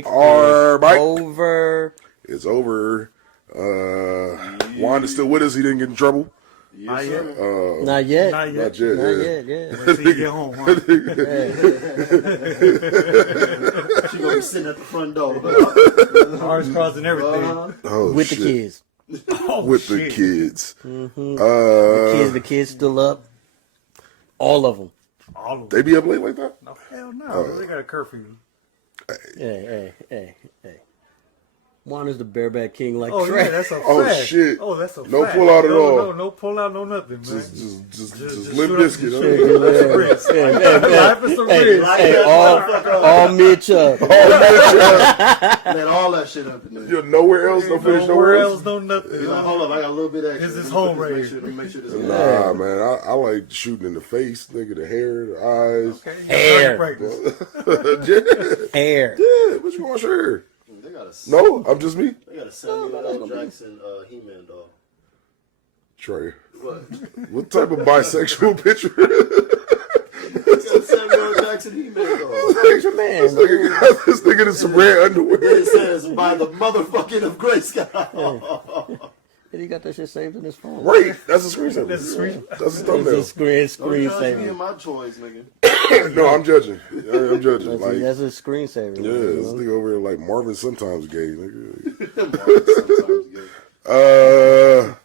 break over. It's over. Juan is still with us. He didn't get in trouble. Not yet. Not yet. Not yet. Yeah. Wait till you get home, huh? She gonna be sitting at the front door. Arms crossing everything. Oh, with shit. the kids. With the kids. Mm-hmm. The kids still up. All of them. All of them. They be up late like that? No, hell no. They got a curfew. Hey. Juan is the bareback king like Oh, Trey. yeah, that's a fact. Oh, shit. Oh, that's a No fact. pull out at all. No pull out, no nothing, man. Just Just limp shoot biscuit. up Huh? Hey, all mid chub. Let all that shit up in there. You're nowhere else. Don't finish nowhere else. No nothing. He's like, hold up, I got a little bit extra. This is home right here. Let me make sure this is Nah, man. I like shooting in the face, nigga, the hair, the eyes. Hair. Yeah. Hair. Yeah, what you want to share? They got a No, I'm just me. They got a Samuel L. Jackson He-Man dog. Trey, What? what type of bisexual picture? Samuel L. Jackson He-Man dog. Who's your man? This nigga got this nigga in some red underwear. It says by the motherfucking of Grayskull. And he got that shit saved in his phone. Right, that's a screensaver. That's a screen. That's a It's a thumbnail. screen Don't judge me in saver. my choice, nigga. No, I'm judging. I'm judging. Like, That's a screen saver. yeah, this nigga over here like Marvin sometimes gay, nigga. Sometimes,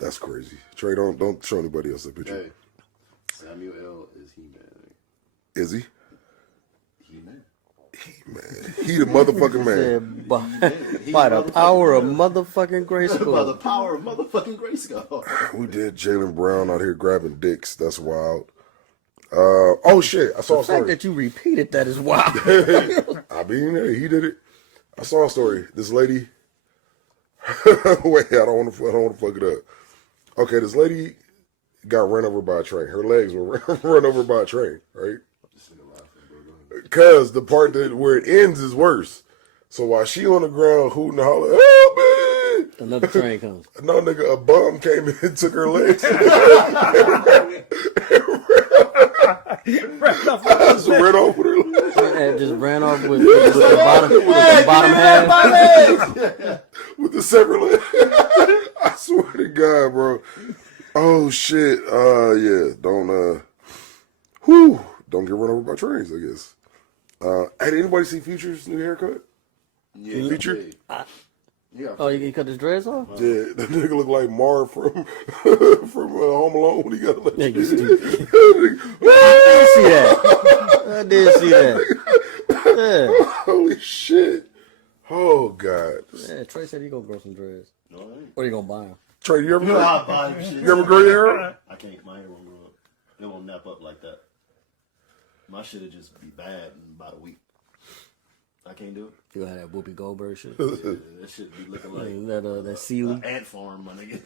That's crazy. Trey, don't show anybody else that picture. Hey, Samuel L. is He-Man. Is he? He-Man. Man, he the motherfucking man. By the power of motherfucking By the Grayskull. power of motherfucking Grayskull. We did Jalen Brown out here grabbing dicks. That's wild. Oh shit! I saw The a fact story. that you repeated that is wild. I mean, he did it. I saw a story. This lady. Wait, I don't want to fuck it up. Okay, this lady got run over by a train. Her legs were run over by a train, right? Because the part where it ends is worse. So while she on the ground hooting and hollering, help me! Another train comes. No, nigga, a bum came in and took her legs. Just ran off with her legs. And just ran off with the bottom half. With the separate leg. I swear to God, bro. Oh, shit. Yeah, don't get run over by trains, I guess. Hey, did anybody see Future's new haircut? Yeah, Future? Yeah. Oh, you cut his dreads off? Yeah, that nigga look like Marv from Home Alone when he got like. Yeah, you stupid. I did see that. Yeah. Holy shit! Oh God! Yeah, Trey said he gonna grow some dreads. No, I ain't. Or you gonna buy them? Trey, you ever You know how I buy shit. you ever grow your hair? I can't. My hair won't grow up. It won't nap up like that. My shit'll just be bad in about a week. I can't do it. You gonna have that Whoopi Goldberg shit? Yeah, that shit be looking like That seaweed? ant farm, my nigga.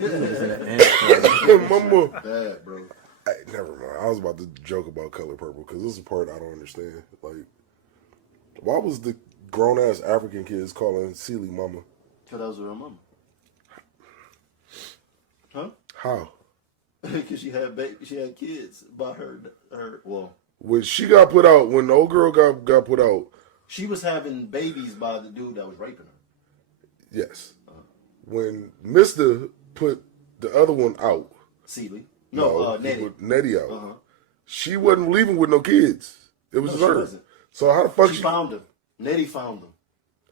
Mama. Bad, bro. Hey, never mind. I was about to joke about color purple because this is the part I don't understand. Like, why was the grown ass African kids calling Celie mama? Because that was her mama. Huh? How? Because she had kids by her. Well, When she got put out, when the old girl got put out, she was having babies by the dude that was raping her. yes. When Mister put the other one out, Celie. he Nettie. put Nettie out. Uh-huh. She wasn't leaving with no kids. It was No, just she her. wasn't. So how the fuck She found him. Nettie found him.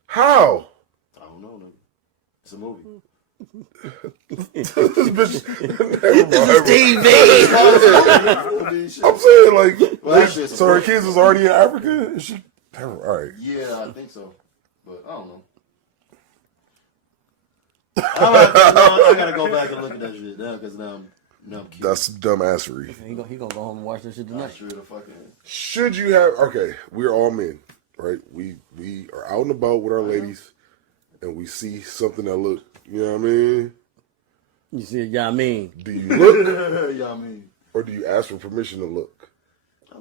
How? I don't know. Nigga. It's a movie. This bitch. Never mind. TV! I'm saying like, Well, actually, it's a so her book. kids was already in Africa. And she, all right. Yeah, I think so. But I don't know. I gotta go back and look at that shit now because now I'm cute. That's dumbassery. He gonna go home and watch this shit I'm tonight. sure the fucking. Should you have? Okay, we're all men, right? We are out and about with our ladies, and we see something that look. You know what I mean? You see, yeah, I mean. Do you look, Yeah, I mean, or do you ask for permission to look?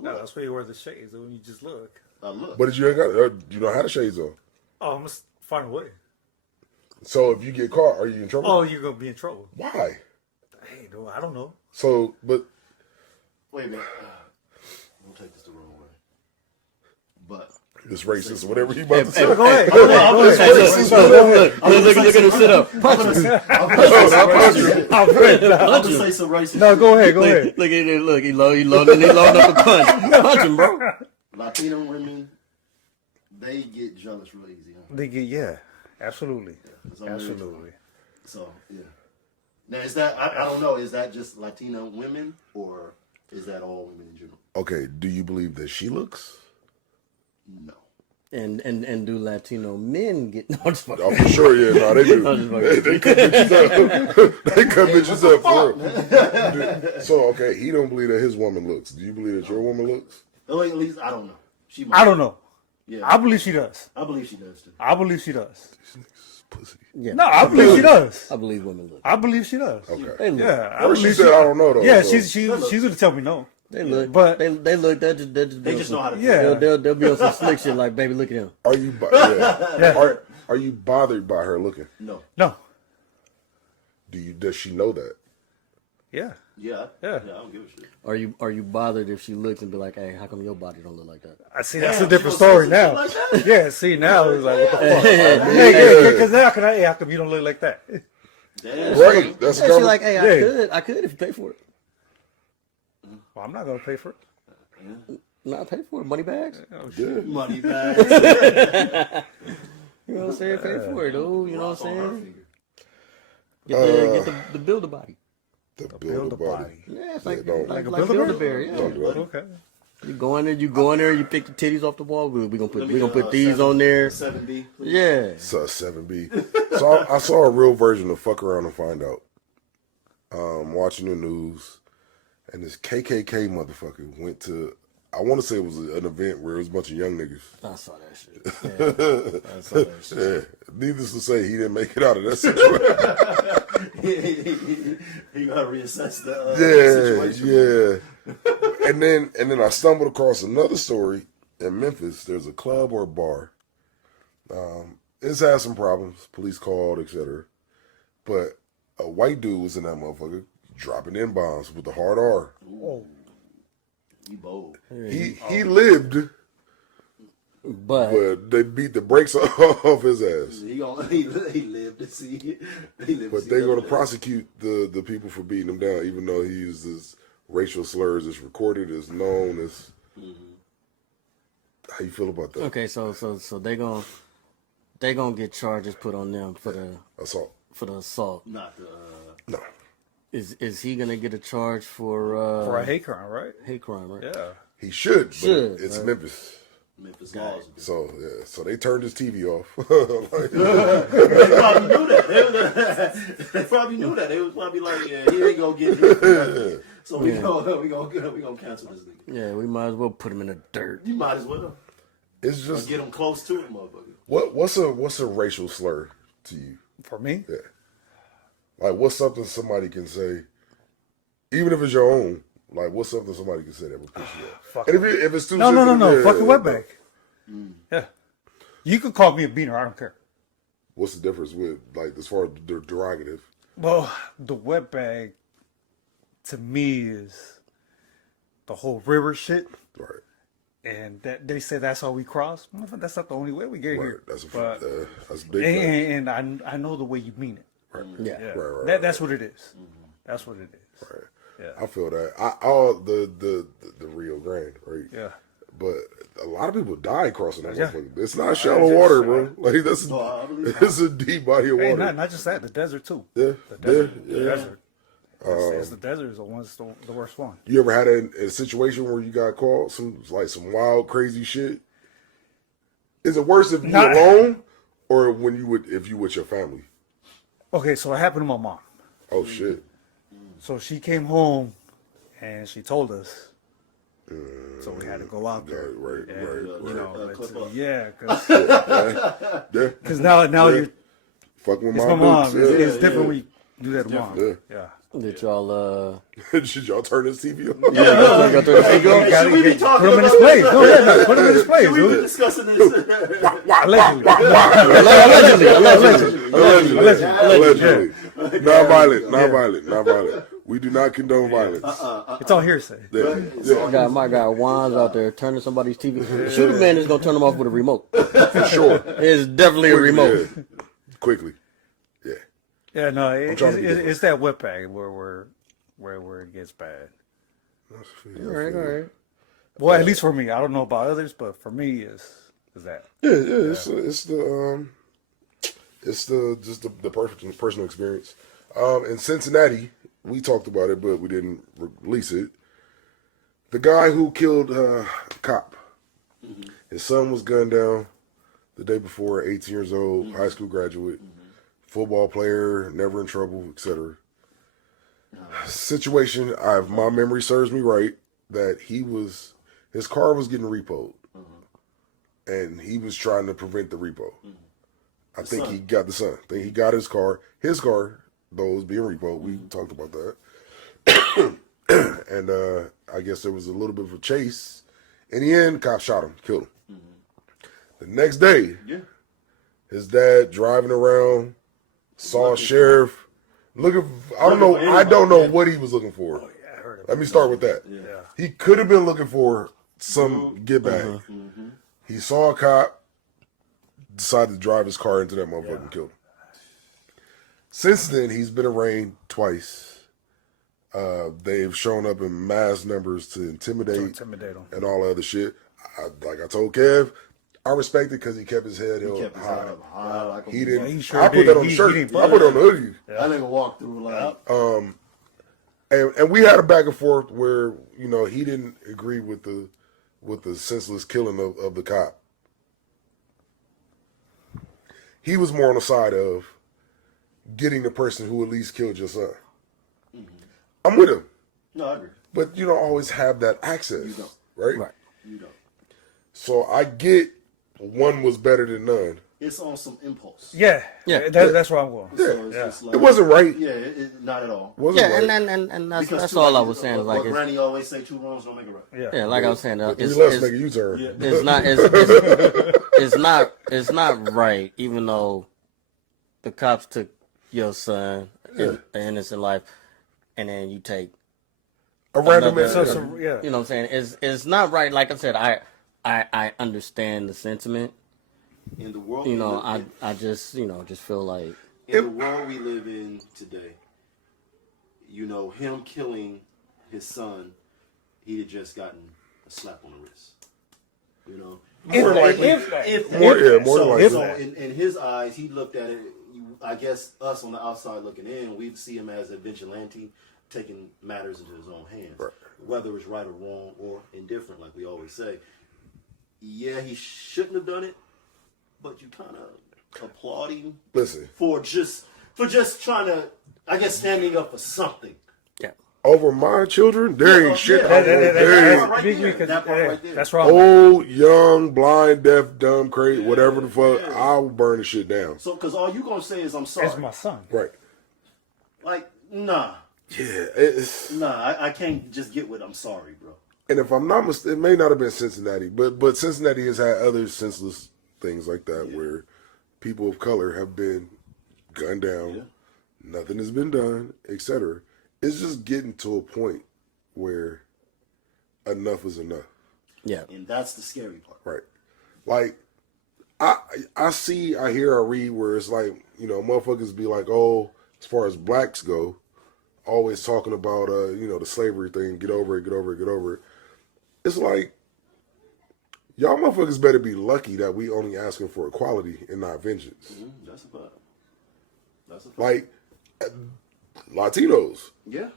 No, that's where you wear the shades when you just look. I look. But if you ain't got, you don't have the shades on. Oh, I'm gonna find a way. So if you get caught, are you in trouble? Oh, you're gonna be in trouble. Why? Hey, no, I don't know. So, but Wait a minute. Don't take this the wrong way. But It's racist, whatever you about to say. Go ahead. Look at him sit up. Punch him. I'm gonna say some racist. No, go ahead. Go ahead. Look at him. Look, he loading up a punch. Punch him, bro. Latino women, they get jealous real easy. Huh? They get absolutely, For some reason. absolutely. So yeah. Now is that I don't know? Is that just Latino women or is that all women in general? Okay, do you believe that she looks? No. And do Latino men get? No, I'm just fucking. Oh, for sure, yeah, no, they do. They cut bitches up. They cut bitches up for real. So, okay, he don't believe that his woman looks. Do you believe that your woman looks? Well, at least I don't know. She might. I don't know. Yeah, I believe she does. I believe she does too. I believe she does. Pussy. Yeah. No, I believe she does. I believe women look. I believe she does. Okay. They look. Yeah, I First she believe said, I don't know, though. Yeah, so. she's gonna tell me no. They look. But- they look. They They just know how to. Yeah. They'll be on some slick shit like, baby, look at him. Are you, are you bothered by her looking? No. No. Does she know that? Yeah. Yeah. Yeah. I don't give a shit. Are you bothered if she looks and be like, hey, how come your body don't look like that? I see. That's a Damn, different she gonna story say now. some shit like that? Yeah. See now it's like what the fuck? Yeah. Because now can I? How come you don't look like that? Damn. Right. That's And she like, hey, Yeah. I could if you pay for it. Well, I'm not gonna pay for it. Not pay for it. Money bags. Yeah. Money back. You know what I'm saying? Pay for it, dude. You know what I'm On her saying? finger. Get the build a body. The Build a body. Yeah, it's Yeah, like don't- like a Build a Build-A-Bear? Bear. Yeah. Don't do that. Okay. You go in there, you pick the titties off the wall. We gonna put Let me we gonna get, put these on there. 7B. Please. Yeah. It's a 7B. So I saw a real version of Fuck Around and Find Out. Watching the news, and this KKK motherfucker went to, I want to say it was an event where it was a bunch of young niggas. I saw that shit. Yeah. I saw that shit. Yeah. Needless to say, he didn't make it out of that situation. He gotta reassess the situation. Yeah. And then I stumbled across another story in Memphis. There's a club or a bar. It's had some problems. Police called, etc. But a white dude was in that motherfucker dropping in bombs with the hard R. Oh. He bold. He lived, but they beat the brakes off his ass. He lived to see it. He lived to But see they're it. going to prosecute the people for beating him down, even though he used this racial slurs. It's recorded, it's known. It's how you feel about that? Okay, so they gonna get charges put on them for the Assault. assault. Not the. No. Is he gonna get a charge for For a hate crime, right? hate crime, right? Yeah. He should, but Should, it's right. Memphis. Memphis laws. So yeah, so they turned his TV off. They probably knew that. They probably knew that. They was probably like, yeah, he ain't gonna get hit. So we gonna cancel this nigga. Yeah, we might as well put him in the dirt. You might as well It's just get him close to it, motherfucker. what's a racial slur to you? For me, Yeah, like what's something somebody can say, even if it's your own. Like what's something somebody can say that would piss you off? fuck And if it's too no. yeah, Fucking wetback. Yeah. You could call me a beaner. I don't care. What's the difference with like as far as the derogative? Well, the wetbag to me is the whole river shit, Right. and that they say that's how we cross. Motherfucker, that's not the only way we get Right. here. That's But- that's big. facts. and I know the way you mean it. Right. Yeah. Yeah, Right. that's what it is. That's what it is. Right. Yeah. I feel that. All the Rio Grande, right? Yeah. But a lot of people die crossing that Yeah. motherfucker. It's not shallow water, bro. Like that's I believe it's a deep body of Hey, water. not just that, the desert too. Yeah. The desert. Yeah. The desert. It's the desert is the worst one. You ever had a situation where you got caught some wild crazy shit? Is it worse if you're Not- alone or when if you with your family? Okay, so it happened to my mom. Oh shit. So she came home and she told us. So we had to go out there. Right. And, you know, clip up. yeah, Yeah. because now you're Fucking with it's my my mom. boots. It's different when you do that to mom. Yeah. Yeah. Did y'all Should y'all turn this TV on? y'all got the Hey, go, Should we be talking put him in his about place. this? No, yeah, no, put him in his place, Should we be dude. discussing this? Allegedly. Allegedly. Non-violent. We do not condone violence. It's all hearsay. Yeah. My guy Juan's out there turning somebody's TV. Shoot a man is gonna turn them off with a remote. For sure. It's definitely a remote. Yeah. Quickly. Yeah. Yeah, no, trying to get it's that wetbag where it gets bad. All right. Well, at least for me, I don't know about others, but for me, is that. Yeah. It's just the perfect personal experience. In Cincinnati, we talked about it, but we didn't release it. The guy who killed a cop, his son was gunned down the day before, 18 years old, high school graduate, football player, never in trouble, etc. Situation, if my memory serves me right, that his car was getting repoed, and he was trying to prevent the repo. I think he got the son. I think he got his car. His car, though, was being repoed. We talked about that. And I guess there was a little bit of a chase. In the end, cop shot him, killed him. The next day, his dad driving around, saw a sheriff looking. I don't know what he was looking for. Let me start with that. Yeah. He could have been looking for some get back. He saw a cop, decided to drive his car into that motherfucker and killed him. Since then, he's been arraigned twice. They've shown up in mass numbers to intimidate him. And all that other shit. Like I told Kev, I respect it because he kept his head He kept his high. head up high. Like He didn't. he sure I put did. that on the He shirt. didn't I put it on the hoodie. That nigga walked through like. And we had a back and forth where he didn't agree with the senseless killing of the cop. He was more on the side of getting the person who at least killed your son. I'm with him. No, I agree. But you don't always have that access. You don't. Right? You don't. So I get one was better than none. It's on some impulse. Yeah. That's where I'm going. So it's just like, It wasn't right. Yeah, not at all. Wasn't right. And that's Because all I was saying. Like Like Granny always say, 2 wrongs don't make a right. yeah, like I was saying, Three less make a U-turn. it's not right. Even though the cops took your son, an innocent life, and then you take A random another- man. You know what I'm saying? It's not right. Like I said, I understand the sentiment. In the world, I just feel like in the world we live in today, him killing his son, he'd have just gotten a slap on the wrist. More likely. More likely. So in his eyes, he looked at it. I guess us on the outside looking in, we see him as a vigilante taking matters into his own hands, whether it's right or wrong or indifferent, like we always say. Yeah, he shouldn't have done it, but you kind of applaud him. Listen, for just trying to, I guess, standing up for something. over my children, there ain't shit. That part right there. That's wrong. Old, young, blind, deaf, dumb, crazy, whatever the fuck, I'll burn the shit down. So, because all you gonna say is I'm sorry. It's my son. Right. Like, nah. Yeah. I can't just get with I'm sorry, bro. And if I'm not mistaken, it may not have been Cincinnati, but Cincinnati has had other senseless things like that where people of color have been gunned down, nothing has been done, etc. It's just getting to a point where enough is enough. yeah. And that's the scary part. Right. Like, I hear, I read where it's like, motherfuckers be like, oh, as far as blacks go, always talking about, the slavery thing, get over it, get over it, get over it. It's like, y'all motherfuckers better be lucky that we only asking for equality and not vengeance. That's a fact. That's a fact. Like, Latinos. Yeah.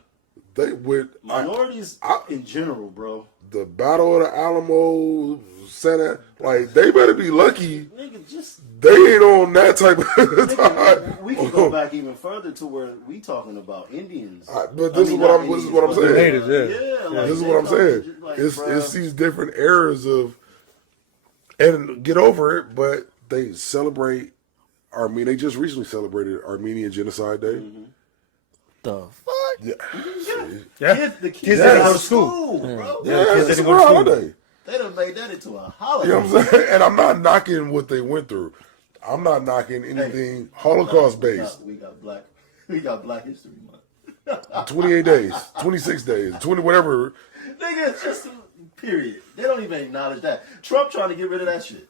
They with Minorities in general, bro. the Battle of the Alamo, Senate, like they better be lucky. Nigga, just They ain't on that type of time. we can go back even further to where we talking about Indians. But this is what I'm saying. Natives, Like, This is what I'm saying. just like, It's bruh, these different eras of, and get over it. But they celebrate Armenia. They just recently celebrated Armenian Genocide Day. The fuck? Yeah. the kids Yes. out of school, bro. Yeah, kids it's a didn't go to school. holiday. They done made that into a holiday. You know what I'm saying? And I'm not knocking what they went through. I'm not knocking anything Holocaust based. We got Black History Month. 28 days, 26 days, 20 whatever. Nigga, it's just period. They don't even acknowledge that. Trump trying to get rid of that shit.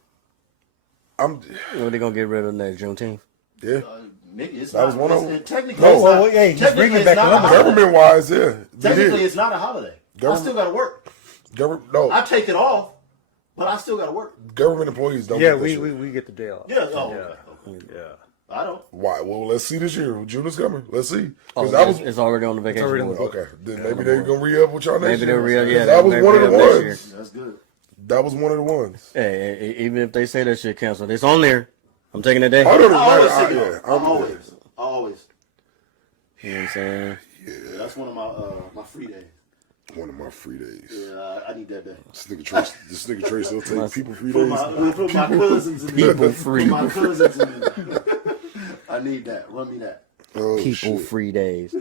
I'm What they gonna get rid of that Juneteenth? yeah. Maybe it's That not. was one of them. Technically, No. it's Well, not, yeah, he's technically bringing it's back not a Columbus. holiday. Government wise, yeah. They Technically, did. it's not a holiday. I Government- still got to work. No, I take it off, but I still got to work. government employees don't. Yeah, get that we shit. get the day off. Yeah. Oh, Yeah. okay. Yeah. I don't. Why? Well, let's see this year. June is coming. Let's see. Oh, 'Cause that was it's already on the vacation already on the board. okay. Then maybe they're gonna re-up with y'all next Maybe year. they'll re-up, yeah, 'Cause that was maybe one of the re-up next ones. That's good. That was one of the ones. Hey, even if they say that shit canceled, it's on there. I'm taking a day. I don't You know. I always I, take it yeah, off. I'm, Always. know what I'm saying? That's one of my free days. one of my free days. Yeah, I need that day. This nigga Trace will take people free For days. my cousins and People free. For my cousins and I need that. Run me that. Oh, People shit. free days.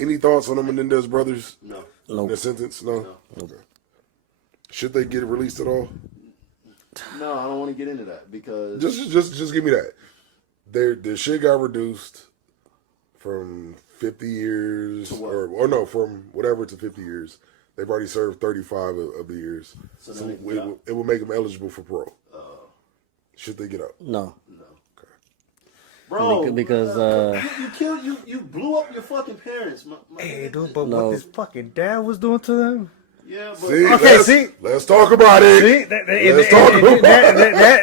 Any thoughts on the Menendez brothers? No. Nope. Their sentence? No. Okay. Should they get released at all? No, I don't want to get into that because Just give me that. Their shit got reduced from 50 years To what? or no, from whatever to 50 years. They've already served 35 of the years. So So then it, they get will, it will make them eligible for parole. Should they get out? No. bro, Because you killed you blew up your fucking parents. Hey, dude, but No. what this fucking dad was doing to them? Yeah, but See, Okay, let's, see? let's talk about it. See, Let's talk about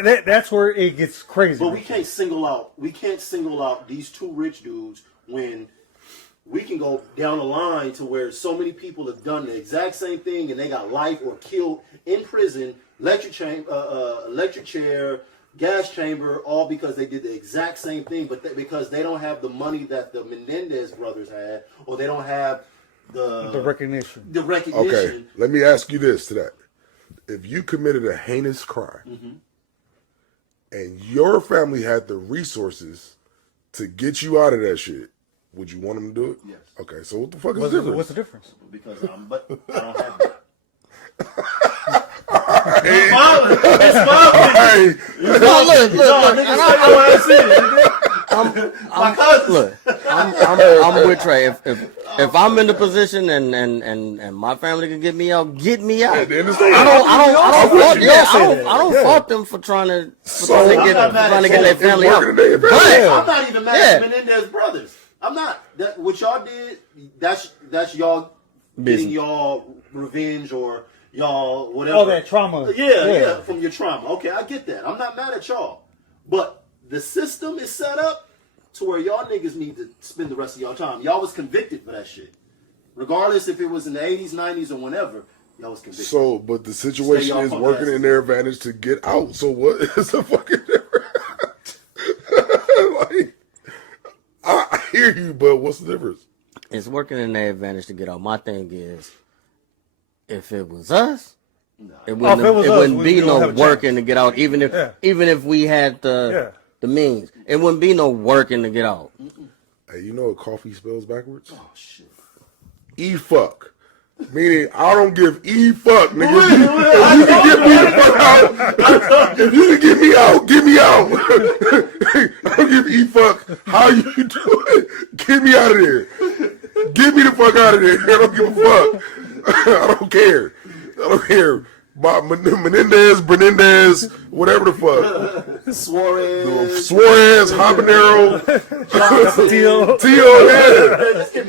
it. that's where it gets crazy. But we can't single out these two rich dudes when we can go down the line to where so many people have done the exact same thing and they got life or killed in prison, electric chair, gas chamber, all because they did the exact same thing, but because they don't have the money that the Menendez brothers had, or they don't have the recognition. the recognition. Okay, let me ask you this to that. If you committed a heinous crime and your family had the resources to get you out of that shit, would you want them to do it? Yes. Okay, so what the fuck is the difference? What's the difference? Because but I don't have that. It's violent. Hey, I'm with Trey. If I'm in the position and my family can get me out, get me out. at the end of the day, I I'm don't with you. fault them for trying to So- get I'm not mad at their you. family It's out. working in their advantage. But I'm not even mad at Menendez brothers. I'm not. That what y'all did. That's y'all getting Business. y'all revenge or y'all whatever. Oh, that trauma. Yeah, from your trauma. Okay, I get that. I'm not mad at y'all, but the system is set up to where y'all niggas need to spend the rest of y'all time. Y'all was convicted for that shit, regardless if it was in the 80s, 90s, or whenever. Y'all was convicted. So, but the situation y'all is punk working asses. in their advantage to get out. So what is the fucking difference? Like, I hear you, but what's the difference? it's working in their advantage to get out. My thing is, if it was us, it wouldn't, if it was us, wouldn't we be don't no have a chance. working to get out. Even if we had Yeah. the means, it wouldn't be no working to get out. Hey, you know what coffee spells backwards? Oh shit. EEFFOC. Meaning, I don't give fuck, nigga. If you can get me the fuck out, if you can get me out, get me out. I don't give fuck how you do it. Get me out of there. Get me the fuck out of there. I don't give a fuck. I don't care. I don't care. Menendez, whatever the fuck. Suarez, Habanero, Tio,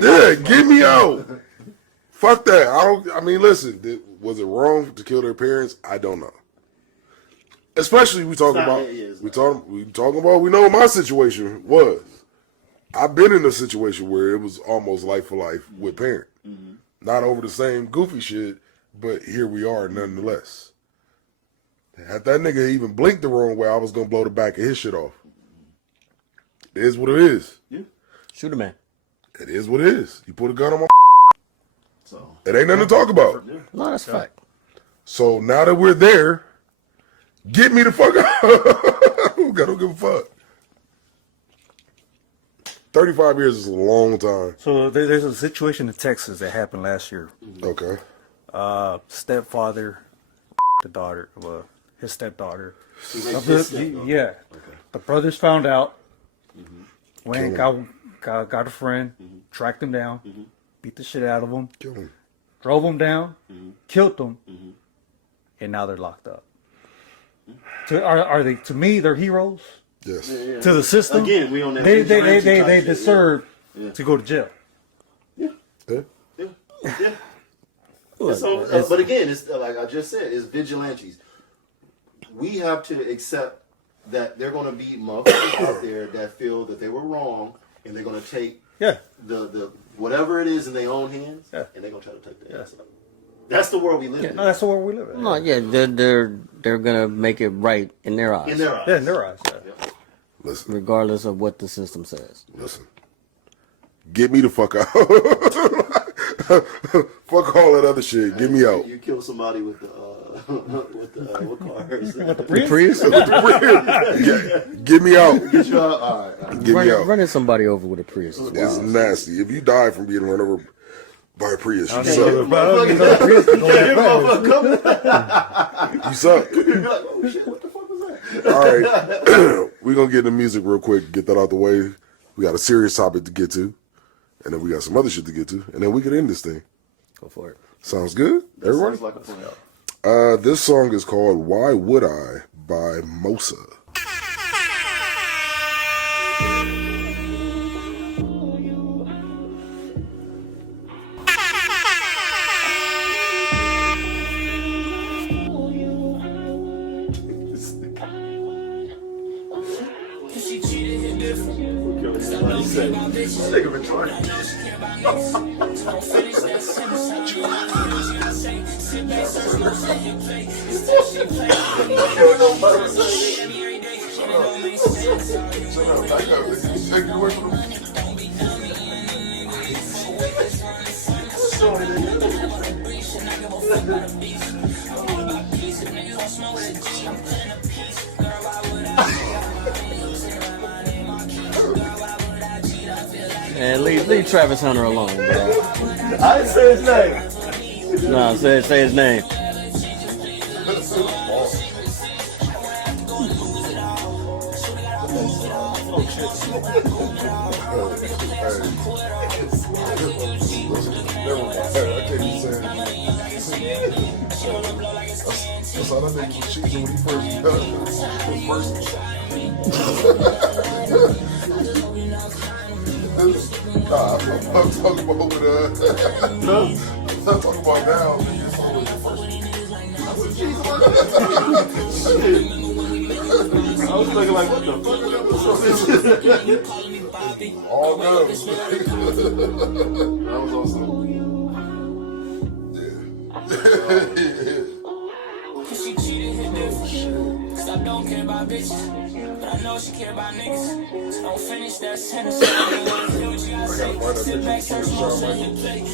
yeah, get me out. Fuck that. I mean, listen. Was it wrong to kill their parents? I don't know. Especially we talking about. We know what my situation was. I've been in a situation where it was almost life for life with parent. Not over the same goofy shit, but here we are nonetheless. Had that nigga even blinked the wrong way, I was gonna blow the back of his shit off. It is what it is. Yeah. Shoot a man. It is what it is. You put a gun on my. So It ain't nothing to talk about. No, that's a fact. So now that we're there, get me the fuck out. I don't give a fuck. 35 years is a long time. So there's a situation in Texas that happened last year. Okay. Stepfather, the daughter, well, his stepdaughter. he raped his stepdaughter. Yeah. The brothers found out. Went and got got a friend, tracked him down, beat the shit out of him, Kill him. drove him down, killed them, and now they're locked up. Are they? To me, they're heroes. Yes. Yeah. To the system, Again, we on that. they vigilante type shit, deserve Yeah. to go to jail. Yeah. Yeah. Look, So, it's- but again, it's like I just said, it's vigilantes. We have to accept that they're going to be motherfuckers out there that feel that they were wrong, and they're going to take Yeah. the whatever it is in their own hands, Yeah. and they're going to try to take their ass up. That's the world we live in. No, that's the world we live in. no, yeah, they're gonna make it right in their eyes, In their eyes. Yeah, in their eyes. Yeah. Yeah. Listen. regardless of what the system says. Listen. Get me the fuck out. Fuck all that other shit. Get me out. You kill somebody with the what cars? With the Prius? Get me out. Get you out. All right. Get me out. Running somebody over with a Prius is It's wild. nasty. If you die from being run over by a Prius, you Yeah, suck. You suck. Oh shit! What the fuck was that? All right. We're going to get into music real quick. Get that out the way. We got a serious topic to get to. And then we got some other shit to get to. And then we can end this thing. Go for it. Sounds good? Everybody? Sounds like a plan. This song is called Why Would I by Mosa. Nigga retarded. And leave Travis Hunter alone, bro. I didn't say his name. No, say his name. That's all that nigga was cheesing when he Nah, I'm talking about I'm talking about now. Nigga, I was thinking like, what the fuck? all good. That was awesome. She cheated, hit different. Cause I don't care about bitches, but I know she care about niggas. So don't finish that sentence. Sit back, turn smoke on your plate.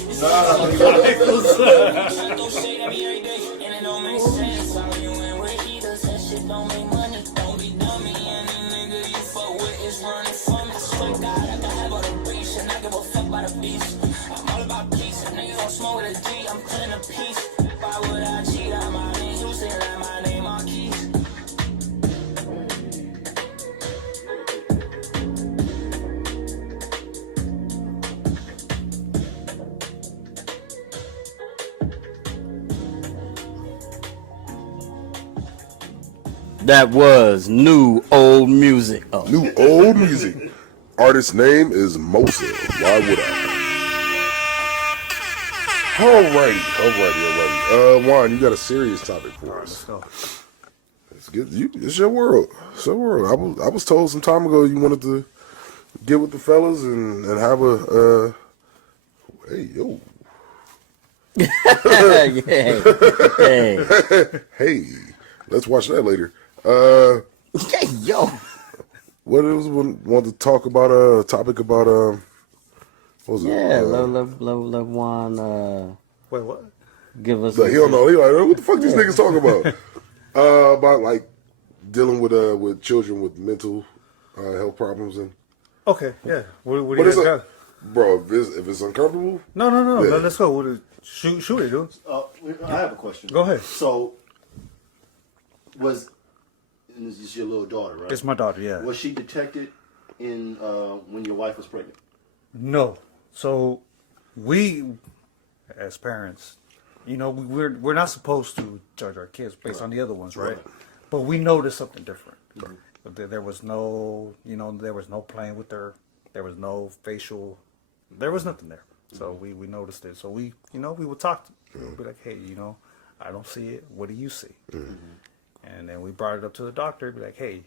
Throw shade at me every day, and it don't make sense. All you in with heaters, that shit don't make money. Don't be dummy, and the nigga you fuck with is running from me. I swear to God, I can have all the breach, and I give a fuck about the beast. I'm all about peace, and niggas gon' smoke with a G. I'm killing a piece. Why would I cheat on my name? You say that my name on keys. That was new old music. Oh, New old music. Artist's name is Mosa. Why would I? Alrighty. Juan, you got a serious topic for us. So, It's good. It's your world. It's your world. I was told some time ago you wanted to get with the fellas and have a hey yo. hey, Hey, let's watch that later. hey, yo. What it was want to talk about a topic about what was it? Yeah, let Juan wait, what? give us. He don't know. He like, what the fuck these niggas talking about? About like dealing with children with mental health problems and. Okay, yeah. What do What you is guys it, got? bro? If it's uncomfortable, No. Yeah. Let's go. Shoot it, dude. I have a question. Go ahead. So, and this is your little daughter, right? It's my daughter, yeah. Was she detected in when your wife was pregnant? No. So we, as parents, we're not supposed to judge our kids based on the other ones, right? But we noticed something different. There was no, there was no playing with her. There was no facial. There was nothing there. So we noticed it. So we would talk to them. We'd be like, hey, I don't see it. What do you see? And then we brought it up to the doctor. Be like, hey.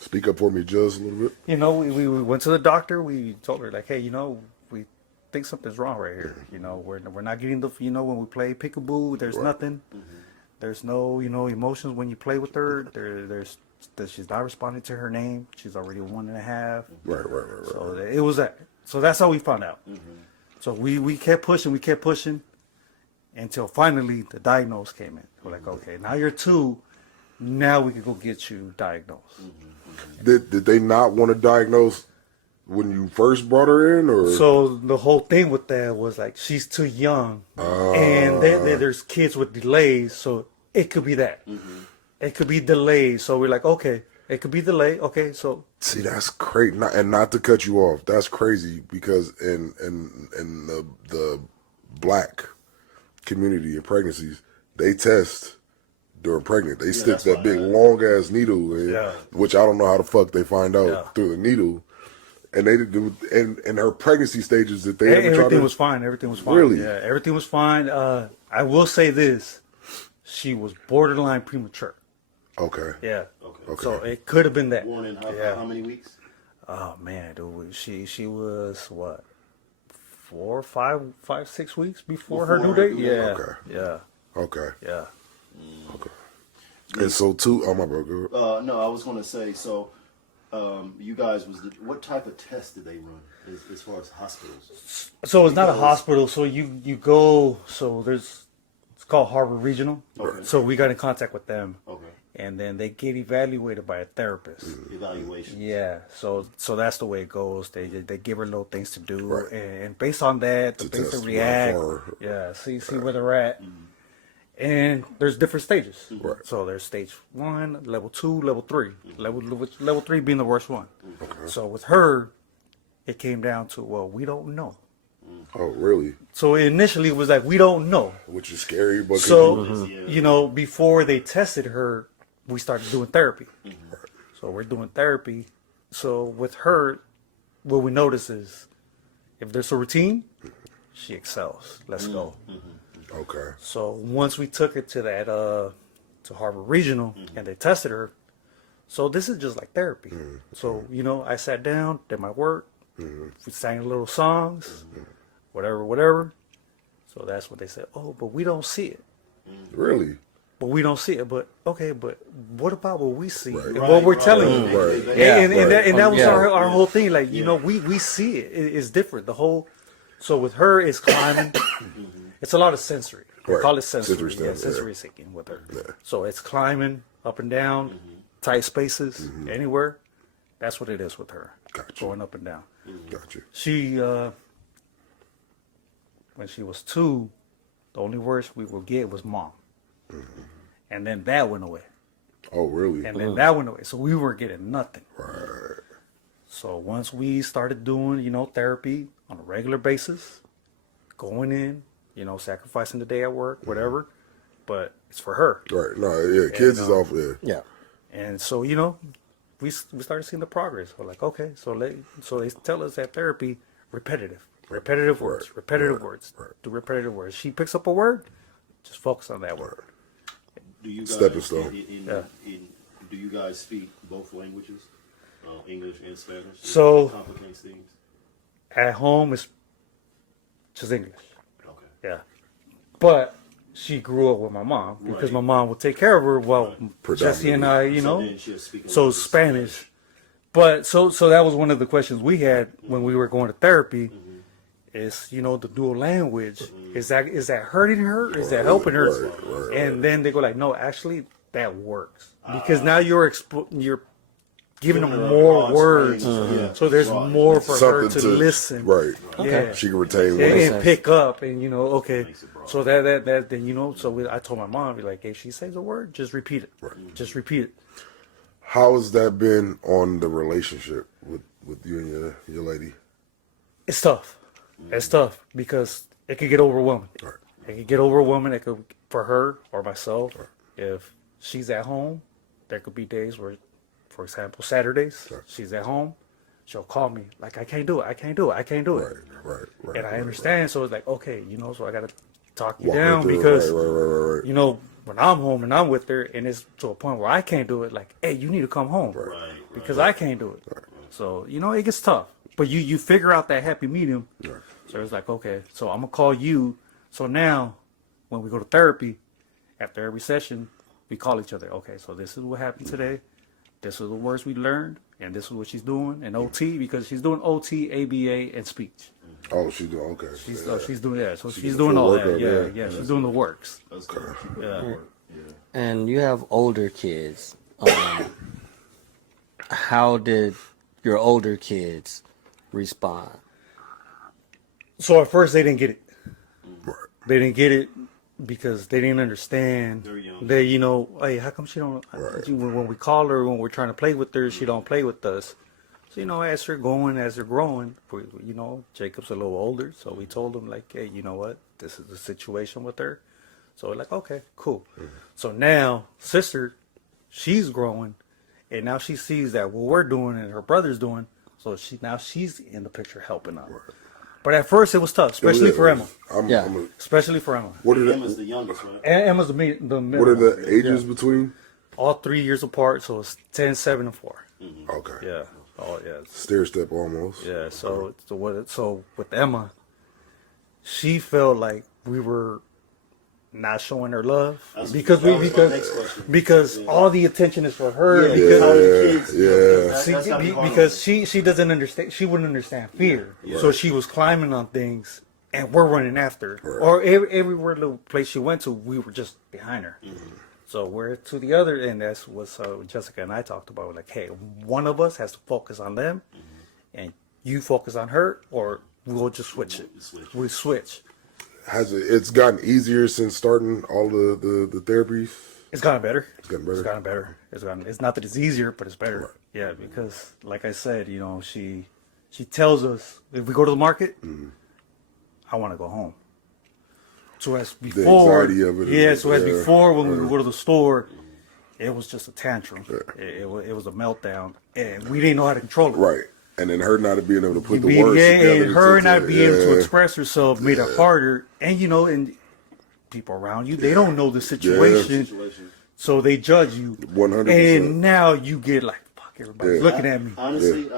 Speak up for me just a little bit. We went to the doctor. We told her like, hey, we think something's wrong right here. We're not getting the, when we play peekaboo, there's nothing. There's no, emotions when you play with her. She's not responding to her name. She's already 1.5. Right. So it was that. So that's how we found out. So we kept pushing until finally the diagnose came in. We're like, okay, now you're 2. Now we can go get you diagnosed. Did they not want to diagnose when you first brought her in, or? So the whole thing with that was like she's too young, and there's kids with delays, so it could be that. It could be delayed. So we're like, okay, it could be delayed. Okay, so see, that's crazy. Not to cut you off, that's crazy because in the black community in pregnancies, they test during pregnant. They stick that big long ass needle in, which I don't know how the fuck they find out through the needle. And they did, in her pregnancy stages that they everything was fine. Everything was fine. Really? Yeah, everything was fine. I will say this: she was borderline premature. Okay. Yeah. Okay. So it could have been that. Born in how many weeks? Oh man, dude, she was what, 4, 5, 6 weeks before her due date. Yeah. Okay. Yeah. Okay. Yeah. Okay. And so too. Oh my bad. No, I was going to say so. You guys what type of test did they run as far as hospitals? So it's not a hospital. So you go. So it's called Harvard Regional. Okay. So we got in contact with them. Okay. And then they get evaluated by a therapist. Evaluation. Yeah, so that's the way it goes. They give her little things to do, and based on that, the things to react. See where they're at. And there's different stages. Right. So there's stage 1, level 2, level 3. Level 3 being the worst one. Okay. So with her, it came down to, well, we don't know. Oh, really? So initially it was like, we don't know. Which is scary, but So, before they tested her, we started doing therapy. So we're doing therapy. So with her, what we notice is if there's a routine, she excels. Let's go. Okay. So once we took it to that to Harvard Regional and they tested her, so this is just like therapy. So I sat down, did my work, we sang little songs, whatever. So that's what they said. Oh, but we don't see it. Really? But we don't see it. But okay, but what about what we see and Right, what we're telling you? Right. And that was our whole thing. Like we see it. It's different. The whole. So with her, it's climbing. It's a lot of sensory. We call it sensory. Sensory seeking with her. Yeah. So it's climbing up and down, tight spaces, anywhere. That's what it is with her. Gotcha. Going up and down. Gotcha. She, when she was 2, the only words we would get was mom. And then that went away. Oh, really? And then that went away. So we weren't getting nothing. Right. So once we started doing, therapy on a regular basis, going in, sacrificing the day at work, whatever, but it's for her. Right. No, yeah, kids is off there. Yeah. And so, we started seeing the progress. We're like, okay, so they tell us that therapy, repetitive words, do repetitive words. She picks up a word, just focus on that word. Do you guys Stepping stone. Do you guys speak both languages, English and Spanish? So- It complicates things. At home, it's just English. Okay. Yeah. But she grew up with my mom because my mom would take care of her while Jesse and I, So then she'll speak a so little bit Spanish. But so that was one of the questions we had when we were going to therapy. Is the dual language is that hurting her? Is that helping her? Right. And then they go like, no, actually that works because now you're giving them Giving her more broad words, range, so there's Right. more for her Something to listen. Right. Yeah. She can retain And what pick up, and okay, Makes it broad. so that then so I told my mom, be like, if she says a word, just repeat it, just repeat it. How has that been on the relationship with you and your lady? It's tough. It's tough because it could get overwhelming. Right. It could get overwhelming. It could, for her or myself, if she's at home, there could be days where, for example, Saturdays, she's at home, she'll call me like, I can't do it. I can't do it. I can't do it. Right. And I understand. So it's like, okay, so I got to talk you Walk down her through it. because, Right. when I'm home and I'm with her and it's to a point where I can't do it, like, hey, you need to come home because I can't do it. Right. So, it gets tough. But you figure out that happy medium. Right. So it's like, okay, so I'm going to call you. So now when we go to therapy, after every session, we call each other. Okay, so this is what happened today. This is the words we learned. And this is what she's doing. And OT, because she's doing OT, ABA, and speech. Oh, she's doing, okay. She's doing that. So she's doing all that. Yeah. She's doing the works. That's good. Yeah. And you have older kids. How did your older kids respond? So at first they didn't get it. Right. They didn't get it because they didn't understand. They're young. They, hey, how come she don't? Right. When we call her, when we're trying to play with her, she don't play with us. So as they're growing, Jacob's a little older, so we told him like, hey, you know what? This is the situation with her. So we're like, okay, cool. Mm-hmm. So now sister, she's growing, and now she sees that what we're doing and her brother's doing. So she's in the picture helping out. Right. But at first it was tough, especially for Emma. Especially for Emma. What are Emma's the youngest, right? Emma's the middle. What are the ages between? All 3 years apart, so it's 10, 7, and 4. Mm-hmm. Okay. Yeah. Oh yeah. Stair step almost. Yeah. So with Emma, she felt like we were not showing her love because all the attention is for her. Because she doesn't understand. She wouldn't understand fear. Yeah. So she was climbing on things, and we're running after her. Right. Or everywhere little place she went to, we were just behind her. Mm-hmm. So we're to the other end. That's what Jessica and I talked about. Like, hey, one of us has to focus on them, and you focus on her, or we'll just switch it. We switch. It's gotten easier since starting all the therapies? It's gotten better. It's not that it's easier, but it's better. Right. Yeah, because like I said, she tells us if we go to the market, I want to go home. So as before, the anxiety of it. Before when we would go to the store, it was just a tantrum. Yeah. It was a meltdown, and we didn't know how to control it. Right. And then her not being able to put the words together. And her not being able to express herself made it harder. And and people around you, they don't know the situation, so they judge you. 100%. And now you get like, fuck, everybody's looking at me. Honestly,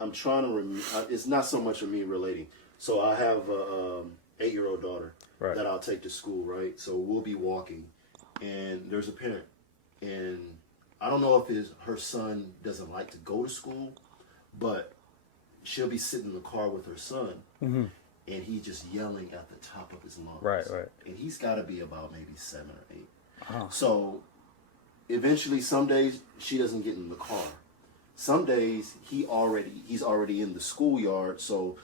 I'm trying to it's not so much of me relating. So I have a 8-year-old daughter that I'll take to school, right? So we'll be walking, and there's a parent, and I don't know if her son doesn't like to go to school, but she'll be sitting in the car with her son, and he's just yelling at the top of his lungs. Right. And he's got to be about maybe 7 or 8. Oh. So eventually, some days she doesn't get in the car. Some days he's already in the schoolyard, so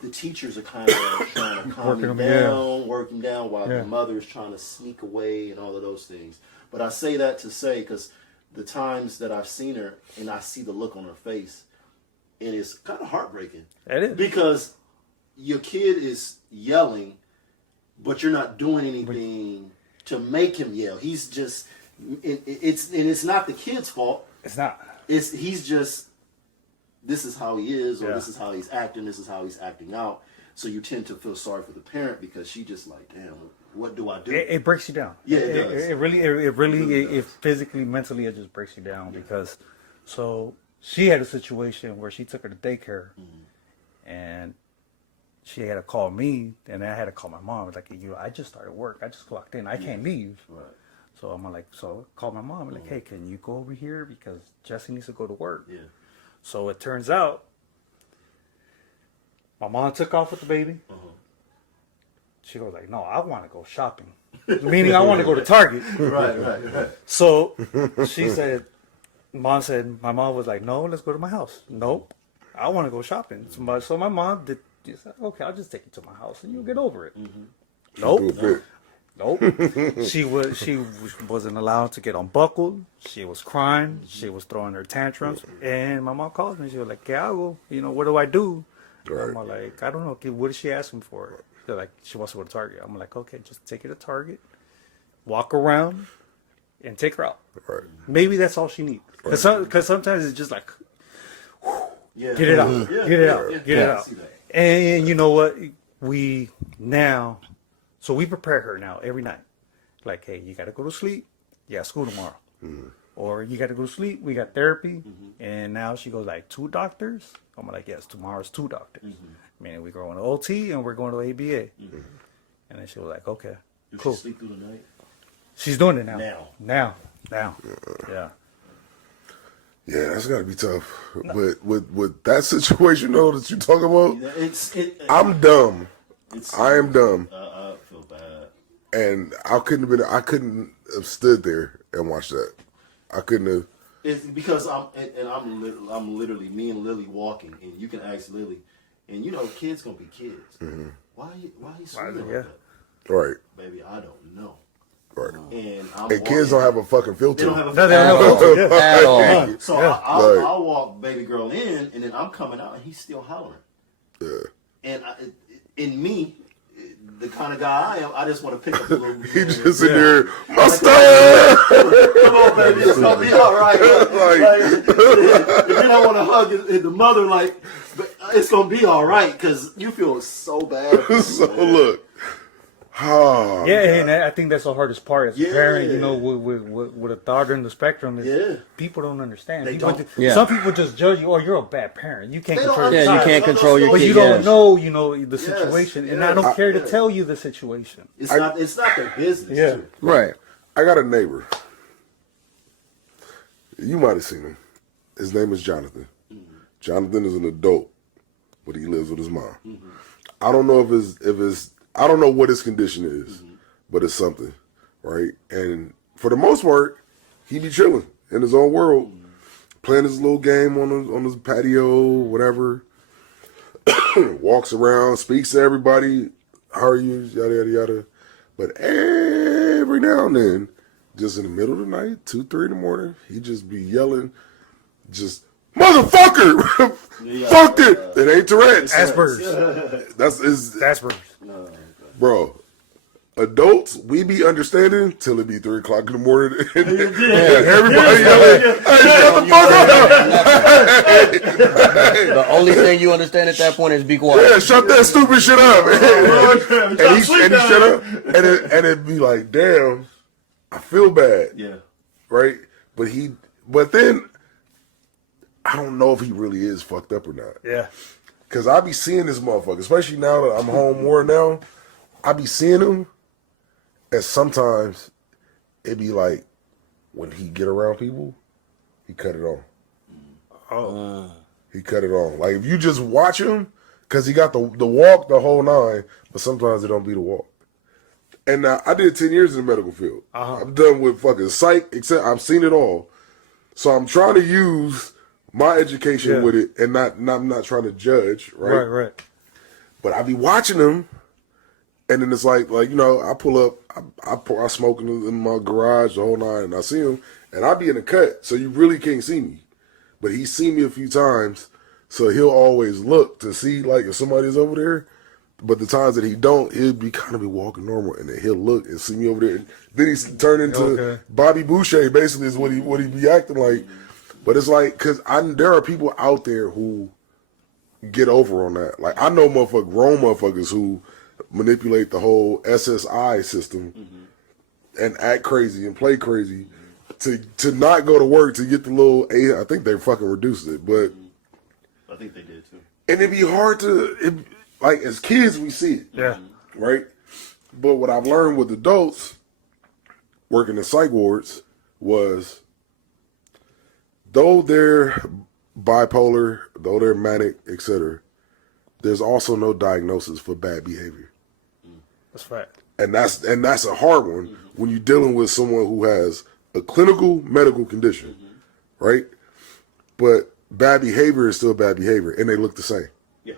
the teachers are kind of trying to calm him down, work him down, while the mother is trying to sneak away and all of those things. But I say that to say, because the times that I've seen her and I see the look on her face, and it's kind of heartbreaking. It is. Because your kid is yelling, but you're not doing anything to make him yell. He's just, it's not the kid's fault. It's not. He's just, this is how he is, or this is how he's acting, this is how he's acting out. So you tend to feel sorry for the parent because she just like, damn, what do I do? It breaks you down. Yeah, it does. It really physically, mentally, it just breaks you down because, so she had a situation where she took her to daycare, and she had to call me, and I had to call my mom. I was like, I just started work. I just clocked in. I can't leave. Right. So I'm like, call my mom. I'm like, hey, can you go over here because Jesse needs to go to work. Yeah. So it turns out, my mom took off with the baby. She goes like, no, I want to go shopping. Meaning I want to go to Target. Right. So she said, my mom was like, no, let's go to my house. Nope, I want to go shopping. So my mom said, okay, I'll just take you to my house and you'll get over it. Nope. Nope. She wasn't allowed to get unbuckled. She was crying. She was throwing her tantrums. And my mom calls me. She was like, "¿Qué hago? What do I do?" Right. I'm like, "I don't know. What is she asking for?" They're like, "She wants to go to Target." I'm like, "Okay, just take her to Target, walk around, and take her out. Right. Maybe that's all she needs. Because sometimes it's just like, Yeah. get it out, Yeah, get it yeah, out, yeah. get it I out." see that. And you know what? So we prepare her now every night. Like, hey, you got to go to sleep. Yeah, school tomorrow. Or you got to go to sleep. We got therapy. And now she goes like 2 doctors. I'm like, yes, tomorrow's 2 doctors. Meaning we're going to OT and we're going to ABA. And then she was like, okay, Does cool. she sleep through the night? She's doing it now. Now. Yeah. Yeah, that's gotta be tough. But with that situation though that you talk about, I'm dumb. I am dumb. I feel bad. And I couldn't have stood there and watched that. I couldn't have. It's because I'm literally me and Lily walking, and you can ask Lily, and kids gonna be kids. Why you sweating like yeah. that? Right. Baby, I don't know. Right. And I'm And kids don't have a fucking filter. They don't have a No, they don't have a filter, yeah. At all. So Yeah. I'll walk baby girl in, and then I'm coming out, and he's still hollering. Yeah. And in me, the kind of guy I am, I just want to pick up a little. He just in there, Mustard! Come on, baby, it's gonna be all right. Like, if you don't want to hug the mother, but it's gonna be all right because you feel so bad. So look. Oh, Yeah, God. and I think that's the hardest part as a parent, with a daughter in the spectrum is people don't understand. They People don't. Yeah. Some people just judge you, you're a bad parent. You can't They don't control your Yeah, you child. can't control your But kid. you don't yes. know, the situation, and I don't yes. care to tell you the situation. It's not their business. Yeah. Too. Right. I got a neighbor. You might have seen him. His name is Jonathan. Jonathan is an adult, but he lives with his mom. I don't know if I don't know what his condition is, but it's something, right? And for the most part, he be chilling in his own world, playing his little game on his patio, whatever. Walks around, speaks to everybody. How are you? Yada yada yada. But every now and then, just in the middle of the night, 2, 3 in the morning, he just be yelling, just motherfucker, fuck it. It ain't Tourette's. Asperger's. That's Asperger's. bro. Adults, we be understanding till it be 3 o'clock in the morning. And everybody yelling, hey, shut the fuck up. The only thing you understand at that point is be quiet. Yeah, shut that stupid shit up. And he shut up. And it'd be like, damn, I feel bad. Yeah. Right? But then, I don't know if he really is fucked up or not. Yeah. Because I be seeing this motherfucker, especially now that I'm home more now, I be seeing him, and sometimes it be like, when he get around people, he cut it on. Oh. He cut it on. Like, if you just watch him, because he got the walk the whole 9, but sometimes it don't be the walk. And I did 10 years in the medical field. I'm done with fucking psych, except I've seen it all. So I'm trying to use my education with it, and I'm not trying to judge, right? Right. But I be watching him, and then it's like I pull up, I smoke in my garage the whole 9, and I see him, and I be in the cut, so you really can't see me. But he's seen me a few times, so he'll always look to see like if somebody's over there. But the times that he don't, he'll be kind of be walking normal, and then he'll look and see me over there. And then he's turned into Bobby Boucher, basically, is what he be acting like. But it's like, because there are people out there who get over on that. Like, I know grown motherfuckers who manipulate the whole SSI system and act crazy and play crazy to not go to work to get the little A. I think they fucking reduced it, but I think they did too. And it'd be hard to, like, as kids, we see it. Yeah. Right? But what I've learned with adults working in psych wards was, though they're bipolar, though they're manic, etc., there's also no diagnosis for bad behavior. That's fact. And that's a hard one when you're dealing with someone who has a clinical medical condition, right? But bad behavior is still bad behavior, and they look the same. Yeah.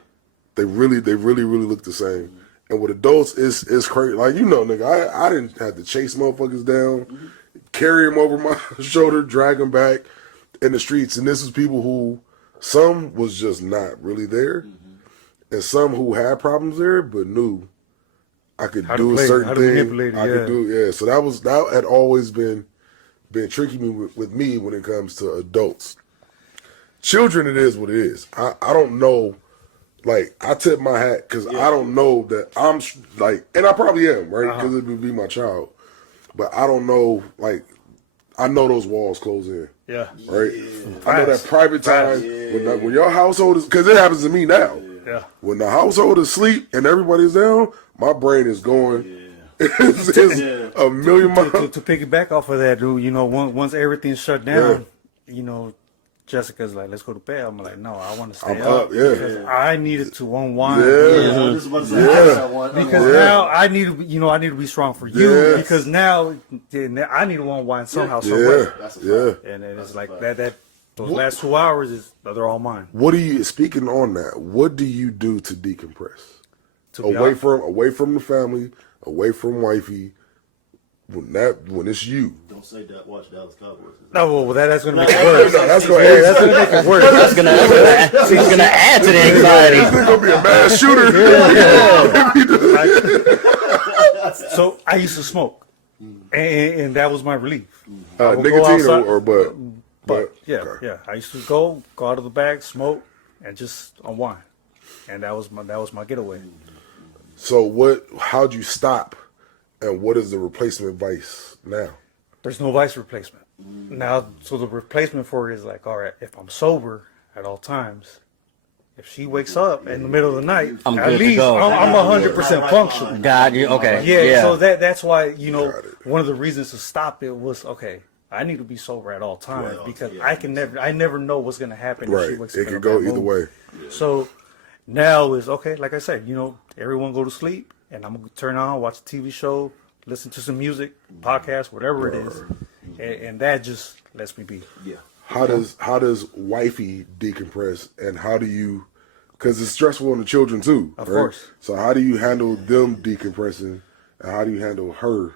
They really look the same. And with adults, it's crazy. Like, you know, nigga, I didn't have to chase motherfuckers down, carry them over my shoulder, drag them back in the streets. And this is people who, some was just not really there, and some who had problems there, but knew I could How to do a play, certain how to thing. manipulate it, I could do, yeah. So that had always been tricky with me when it comes to adults. Children, it is what it is. I don't know. Like, I tip my hat because I don't know that I'm like, and I probably am, right? Because it would be my child. But I don't know, like, I know those walls close in. Yeah. Right? I know that private time when your household is, because it happens to me now. Yeah. When the household is asleep and everybody's down, my brain is going. It's a million miles. To piggyback off of that, dude, you know, once everything's shut down, you know, Jessica's like, let's go to bed. I'm like, no, I want to stay up. Because I needed to unwind. Because now I need to, you know, I need to be strong for you. Because now I need to unwind somehow, some way. And it's like that. Those last 2 hours they're all mine. What do you? Speaking on that, what do you do to decompress? Away from the family, away from wifey. When it's you. Don't say that. Watch Dallas Cowboys. No, well, that's gonna make it worse. That's gonna make it worse. That's gonna add to the anxiety. This nigga gonna be a mass shooter. So I used to smoke, and that was my relief. Nicotine or bud? But yeah. I used to go out of the bag, smoke, and just unwind, and that was my getaway. So how'd you stop, and what is the replacement vice now? There's no vice replacement now. So the replacement for it is like, all right, if I'm sober at all times, if she wakes up in the middle of the night, I'm at good to least go. I'm 100% functional. God, you okay? Yeah. So that's why, you know, one of the reasons to stop it was, okay, I need to be sober at all times because I never know what's gonna happen. Right. If she wakes It up could in a go bad either mood. way. So now is okay. Like I said, you know, everyone go to sleep, and I'm gonna turn on, watch a TV show, listen to some music, podcast, whatever it is, and that just lets me be. Yeah. How does wifey decompress, and how do you? Because it's stressful on the children too. Of course. So how do you handle them decompressing, and how do you handle her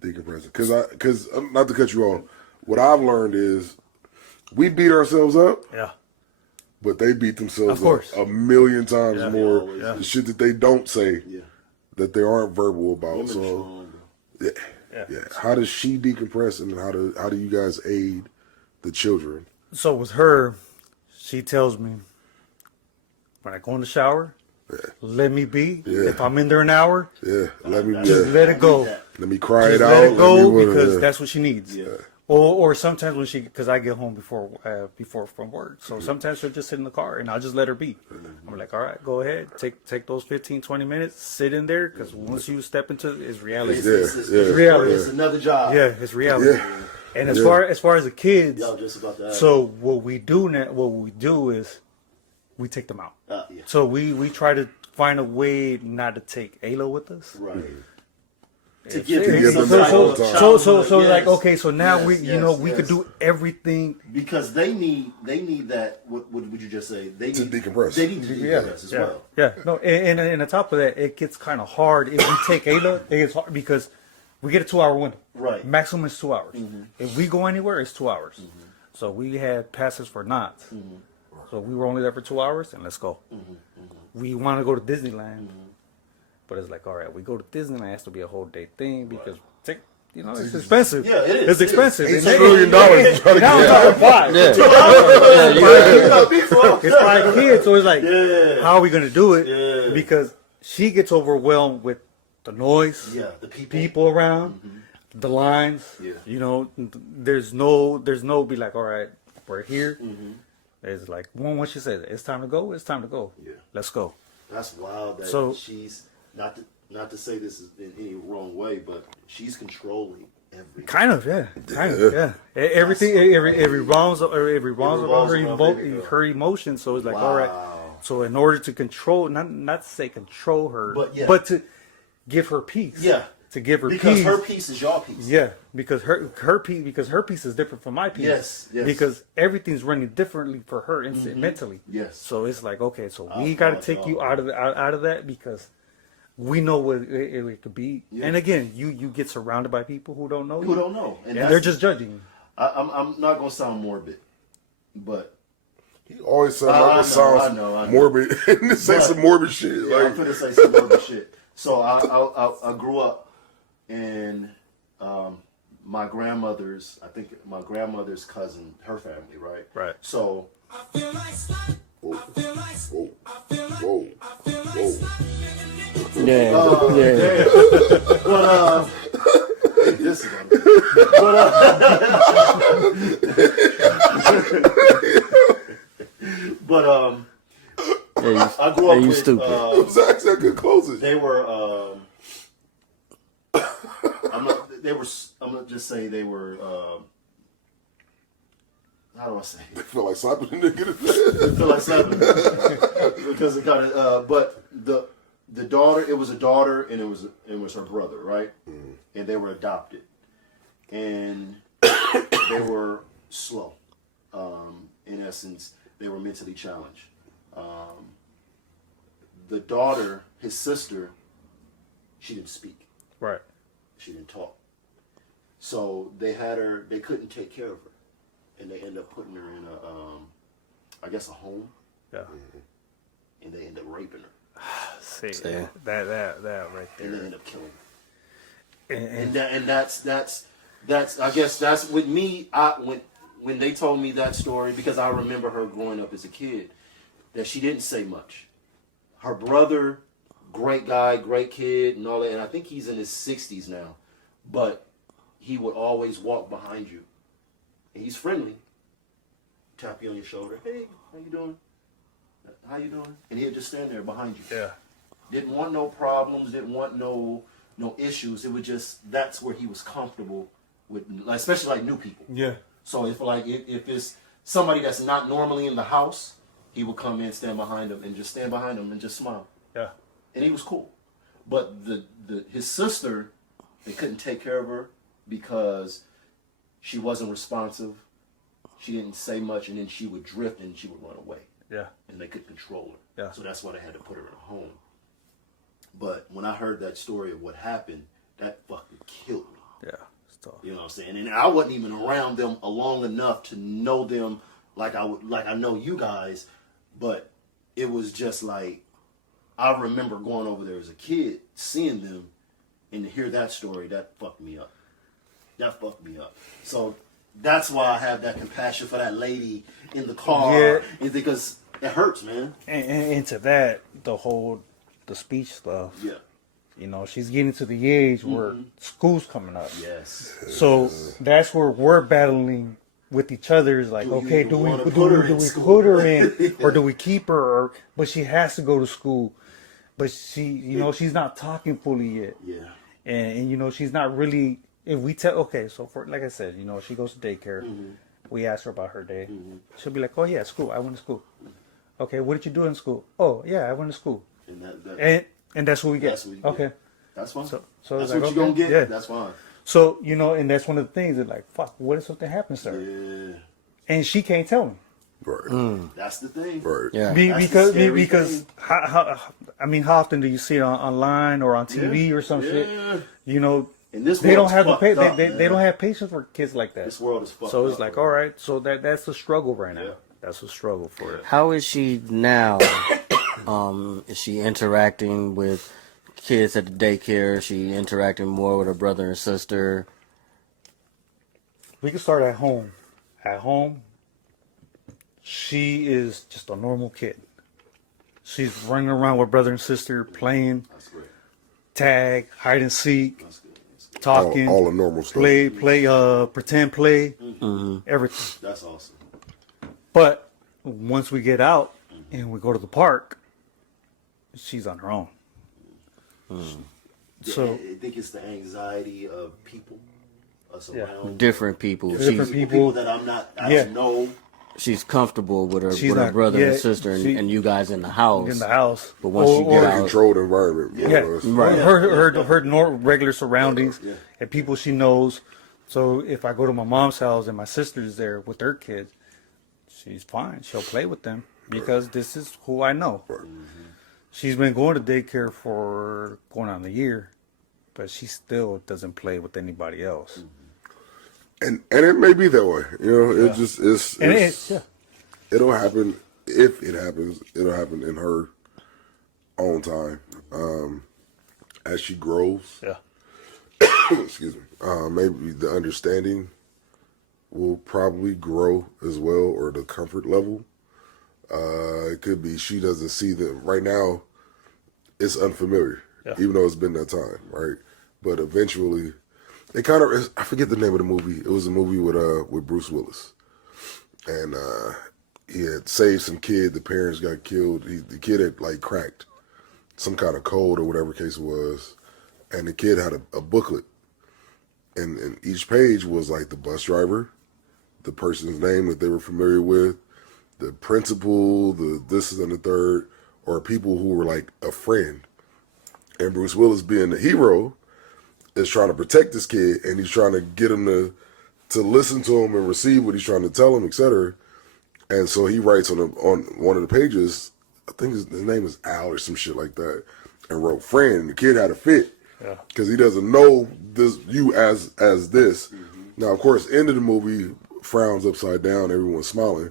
decompressing? Because not to cut you off, what I've learned is we beat ourselves up. Yeah. But they beat themselves Of course. up a million times more. always The shit that they don't say, Yeah. that they aren't verbal about. Women So strong, bro. yeah. How does she decompress, and how do you guys aid the children? So with her, she tells me when I go in the shower, let me be. Yeah. If I'm in there an hour, Let me just let it go. let me cry Just it out. let it go me because that's what she needs. Yeah. Or sometimes when because I get home before from work, so sometimes she'll just sit in the car and I'll just let her be. I'm like, all right, go ahead, take those 15, 20 minutes, sit in there, because once you step into it's reality. It's reality. It's another job. Yeah, it's reality. Yeah. And as far as the kids, Y'all just about that. so what we do is we take them out. Yeah. So we try to find a way not to take Ayla with us. Right. To give them some that type whole of time. childhood, So yes. like, okay, so now Yes, we could yes. do everything. Because they need that. What would you just say? They To need decompress. They need to decompress as well. Yeah. No, and on top of that, it gets kind of hard if we take Ayla. It gets hard because we get a 2 hour window. Right. Maximum is 2 hours. If we go anywhere, it's 2 hours. So we had passes for knots. So we were only there for 2 hours, and let's go. We want to go to Disneyland, but it's like, all right, we go to Disneyland. It has to be a whole day thing because it's expensive. Yeah, it is. It's expensive. $8 trillion to try to Now I'm get talking five. Yeah. It's 5 kids, so it's like, Yeah. how are we gonna do it? Yeah. Because she gets overwhelmed with the noise, Yeah, the people around, the lines. Yeah. You know, there's no be like, all right, we're here. It's like once she says it's time to go, it's time to go. Yeah. Let's go. That's wild that So- she's not to say this is in any wrong way, but she's controlling everything. Kind of, yeah. Everything, it revolves around her emotions. So it's like, all right. Wow. So in order to control, not to say control her, But but to give her peace. Yeah. To give her Because peace. her piece is your piece. Yeah, because her piece is different from my piece. Yes. Because everything's running differently for her mentally. Yes. So it's like, okay, so we got to take you out of that because we know what it could be. Yeah. And again, you get surrounded by people who don't know Who you. don't know, And they're just judging you. I'm not gonna sound morbid, but He always sounds I like it know, sounds I know. morbid. And this ain't But- some morbid shit. yeah, Like, I'm gonna say some morbid shit. So I grew up, and my grandmother's, I think my grandmother's cousin, her family, right? Right. So whoa, whoa, whoa, whoa. Yeah, yeah. But this is gonna be. But yeah, I grew up you with stupid. Zach said good closing. they were I'm gonna just say they were how do I say it? I feel like slapping the nigga. I feel like slapping because it kind of but the daughter, it was a daughter and it was her brother, right? And they were adopted, and they were slow. In essence, they were mentally challenged. The daughter, his sister, she didn't speak. Right. She didn't talk. So they had her. They couldn't take care of her, and they ended up putting her in I guess a home, Yeah. and they ended up raping her, See, Yeah. that right and they there. ended up killing her. And And that's I guess that's with me. When they told me that story, because I remember her growing up as a kid, that she didn't say much. Her brother, great guy, great kid, and all that, and I think he's in his 60s now, but he would always walk behind you, and he's friendly. Tap you on your shoulder, hey, how you doing? How you doing? And he'd just stand there behind you. yeah. Didn't want no problems, didn't want no issues. It was just, that's where he was comfortable with, like, especially like new people. Yeah. So if it's somebody that's not normally in the house, he would come in, stand behind him, and just stand behind him and just smile. Yeah. And he was cool. But his sister, they couldn't take care of her because she wasn't responsive. She didn't say much, and then she would drift and she would run away. Yeah. And they couldn't control her. Yeah. So that's why they had to put her in a home. But when I heard that story of what happened, that fucking killed me. Yeah. It's tough. You know what I'm saying? And I wasn't even around them long enough to know them like I know you guys, but it was just like, I remember going over there as a kid, seeing them, and to hear that story, that fucked me up. That fucked me up. So that's why I have that compassion for that lady in the car, Yeah. is because it hurts, man. And to that, the speech stuff. Yeah. You know, she's getting to the age where school's coming up. Yes. So that's where we're battling with each other. Is like, Do you okay, even do we wanna do put her we in put school? her in, or do we keep her? But she has to go to school. But she, you know, she's not talking fully yet, Yeah. and you know, she's not really. If we tell, okay, so for like I said, you know, she goes to daycare. We ask her about her day. She'll be like, oh yeah, school. I went to school. Okay, what did you do in school? Oh yeah, I went to school. And And that's what we get. That's what you Okay. get. That's fine. So That's it's like, what you're okay, gonna get. yeah. That's fine. So, you know, and that's one of the things that like, fuck, what if something happens to her? Yeah. And she can't tell me. Right. That's the thing. Right. Yeah. That's the scary Because thing. how often do you see it online or on TV or some shit? Yeah. You know, And this they don't world's have the fucked up, they man. don't have patience for kids like that. This world is fucked So it's up, like, bro. all right, so that's a struggle right now. Yeah. That's a struggle for her. How is she now? Is she interacting with kids at the daycare? Is she interacting more with her brother and sister? We can start at home. At home, she is just a normal kid. She's running around with brother and sister, playing That's great. tag, hide and seek, That's good. That's good. talking, All the normal stuff. play, pretend play, everything. That's awesome. But once we get out and we go to the park, she's on her own. So I think it's the anxiety of people, us around. Different people. Different She's, people. that I Yeah. don't know. she's comfortable with her She's with her not- brother yeah, and sister and, she- and you guys in the house. in the house. But once you get A out, controlled environment. more Yeah, or less. Right. her regular surroundings Yeah. and people she knows. So if I go to my mom's house and my sister's there with their kids, she's fine. She'll play with them because this is who I know. She's been going to daycare for going on a year, but she still doesn't play with anybody else. And it may be that way. You know, it just it'll happen. If it happens, it'll happen in her own time. As she grows. Yeah. Excuse me. Maybe the understanding will probably grow as well, or the comfort level. It could be she doesn't see that right now. It's unfamiliar, even though it's been that time, right? But eventually, it kind of, I forget the name of the movie. It was a movie with Bruce Willis, and he had saved some kid. The parents got killed. The kid had like cracked some kind of code or whatever case it was, and the kid had a booklet, and each page was like the bus driver, the person's name that they were familiar with, the principal, the this and the third, or people who were like a friend. And Bruce Willis, being the hero, is trying to protect this kid, and he's trying to get him to listen to him and receive what he's trying to tell him, etc. And so he writes on one of the pages, I think his name is Al or some shit like that, and wrote friend. And the kid had a fit because he doesn't know you as this. Now, of course, end of the movie, frowns upside down, everyone's smiling.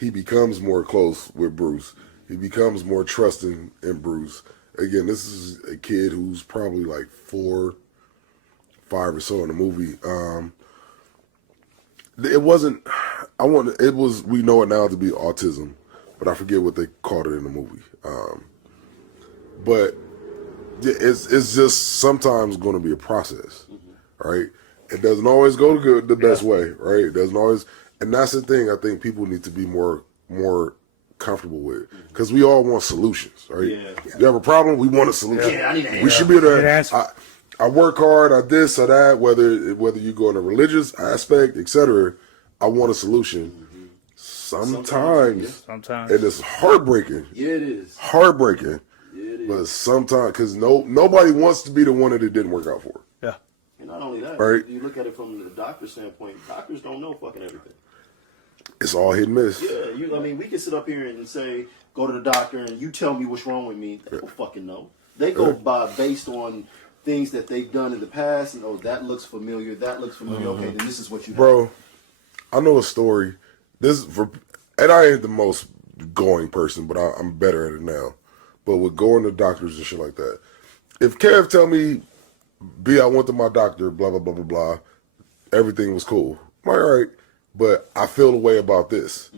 He becomes more close with Bruce. He becomes more trusting in Bruce. Again, this is a kid who's probably like 4, 5 or so in the movie. It wasn't. It was. We know it now to be autism, but I forget what they called it in the movie. But it's just sometimes going to be a process, right? It doesn't always go the best way, right? It doesn't always, and that's the thing. I think people need to be more comfortable with, because we all want solutions, right? Yeah. You have a problem, we want a solution. Yeah, I need an we should be able to. I work hard, I this or that, whether you go in a religious aspect, etc. I want a solution. Sometimes, and it's heartbreaking. Yeah, it is heartbreaking. Yeah, it is. But sometimes, because nobody wants to be the one that it didn't work out for. Yeah. And not only that, right? You look at it from the doctor's standpoint. Doctors don't know fucking everything. It's all hit and miss. Yeah, I mean, we can sit up here and say, go to the doctor and you tell me what's wrong with me. They don't fucking know. They go based on things that they've done in the past. And, that looks familiar. That looks familiar. Okay, then this is what you Bro, have. I know a story. And I ain't the most going person, but I'm better at it now. But with going to doctors and shit like that, if Kev tell me, B, I went to my doctor, blah, blah, blah, blah, blah, everything was cool. I'm like, all right. But I feel a way about this,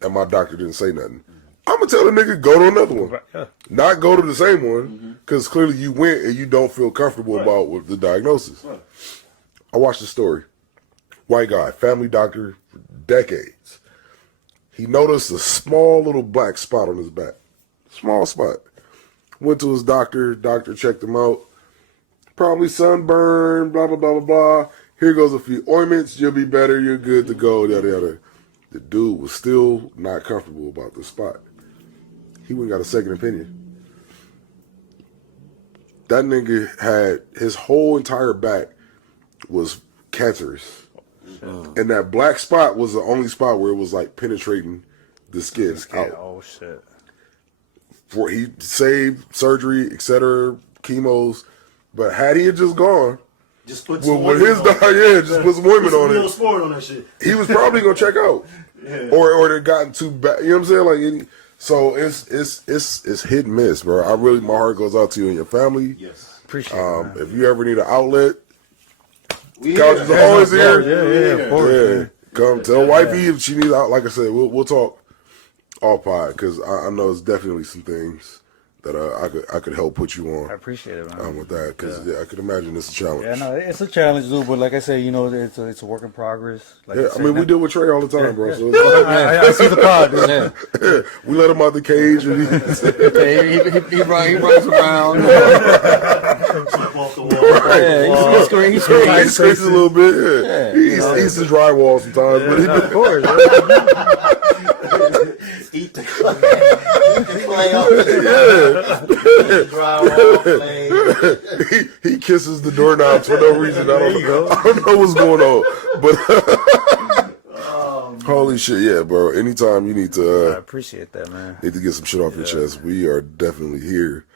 and my doctor didn't say nothing. I'm going to tell the nigga, go to another one. Not go to the same one, because clearly you went and you don't feel comfortable about with the diagnosis. I watched the story. White guy, family doctor for decades. He noticed a small little black spot on his back. Small spot. Went to his doctor checked him out. Probably sunburn, blah, blah, blah, blah, blah. Here goes a few ointments, you'll be better, you're good to go, yada, yada. The dude was still not comfortable about the spot. He went and got a second opinion. That nigga had, his whole entire back was cancerous. And that black spot was the only spot where it was like penetrating the skin out. Oh, shit. He saved surgery, etc., chemos. But had he just gone, just put some with his diet, just put some ointment on it. Sport on that shit. He was probably gonna check out, or it gotten too bad. You know what I'm saying? Like, so it's hit and miss, bro. My heart goes out to you and your family. Yes, appreciate it. If you ever need an outlet, couch is always here. Of course, come tell wifey if she needs out. Like I said, we'll talk all pod, because I know it's definitely some things that I could help put you on. I appreciate it, man. With that, because I could imagine it's a challenge. Yeah, no, it's a challenge, dude. But like I say, it's a work in progress. Like I mean, we deal with Trey all the time, bro. So I see the pod, dude. We let him out the cage, and he runs around. Slip off the wall. He screams a little bit. Yeah. He eats the drywall sometimes, but of course. Eat the clay off the drywall clay. He kisses the doorknobs for no reason. I don't know what's going on, but Holy shit, yeah, bro. Anytime you need I to appreciate that, man. get some shit off your chest, we are definitely here.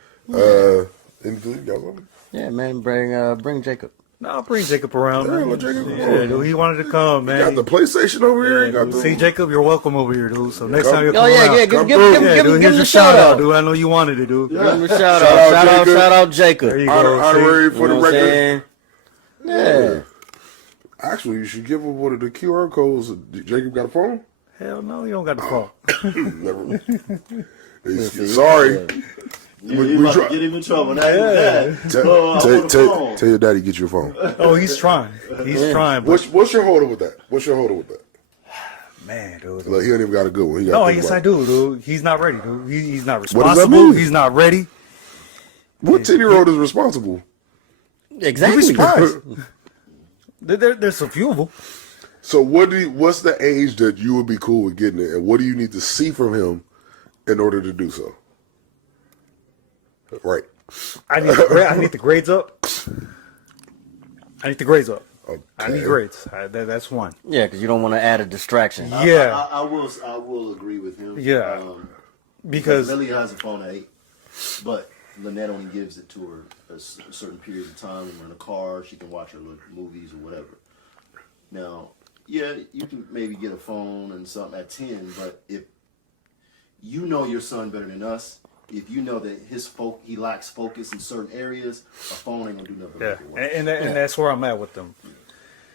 Anything you guys want? Yeah, man. Bring Jacob. No, I'll bring Jacob around, Yeah, man. let Jacob come Yeah, on. dude, he wanted to come, man. Got the PlayStation over here. You got the See, Jacob, you're welcome over here, dude. So next Come- time you Oh come yeah, around, yeah. Come Give through. him, yeah, give dude, him here's the your shout out. dude. I know you wanted it, dude. Give him a shout Shout out. out, Shout Jacob. out Jacob. There you You go. honorary see? for the know what I'm record. saying? Yeah. Actually, you should give him one of the QR codes. Jacob got a phone? Hell no, you don't got the phone. Never. Sorry. You about to get him in trouble. Now Tell your daddy get your phone. Oh, he's trying. He's trying. But What's your holder with that? What's your holder with that? man, dude. Like, he don't even got a good one. He got No, to think yes, about I it. do, dude. He's not ready, dude. He's not What does that responsible. mean? He's not ready. What 10-year-old is responsible? Exactly. Surprise. There's a few of them. So what's the age that you would be cool with getting it, and what do you need to see from him in order to do so? Right. I need the grades up. I need the grades up. I need grades. That's one. Yeah, because you don't want to add a distraction. Yeah, I will agree with him. Yeah. Because Millie has a phone at 8, but Lynette only gives it to her a certain period of time when we're in a car. She can watch her movies or whatever. Now, yeah, you can maybe get a phone and something at 10, but if you know your son better than us, if you know that he lacks focus in certain areas, a phone ain't gonna do nothing. yeah, Like it and that's where I'm at with them.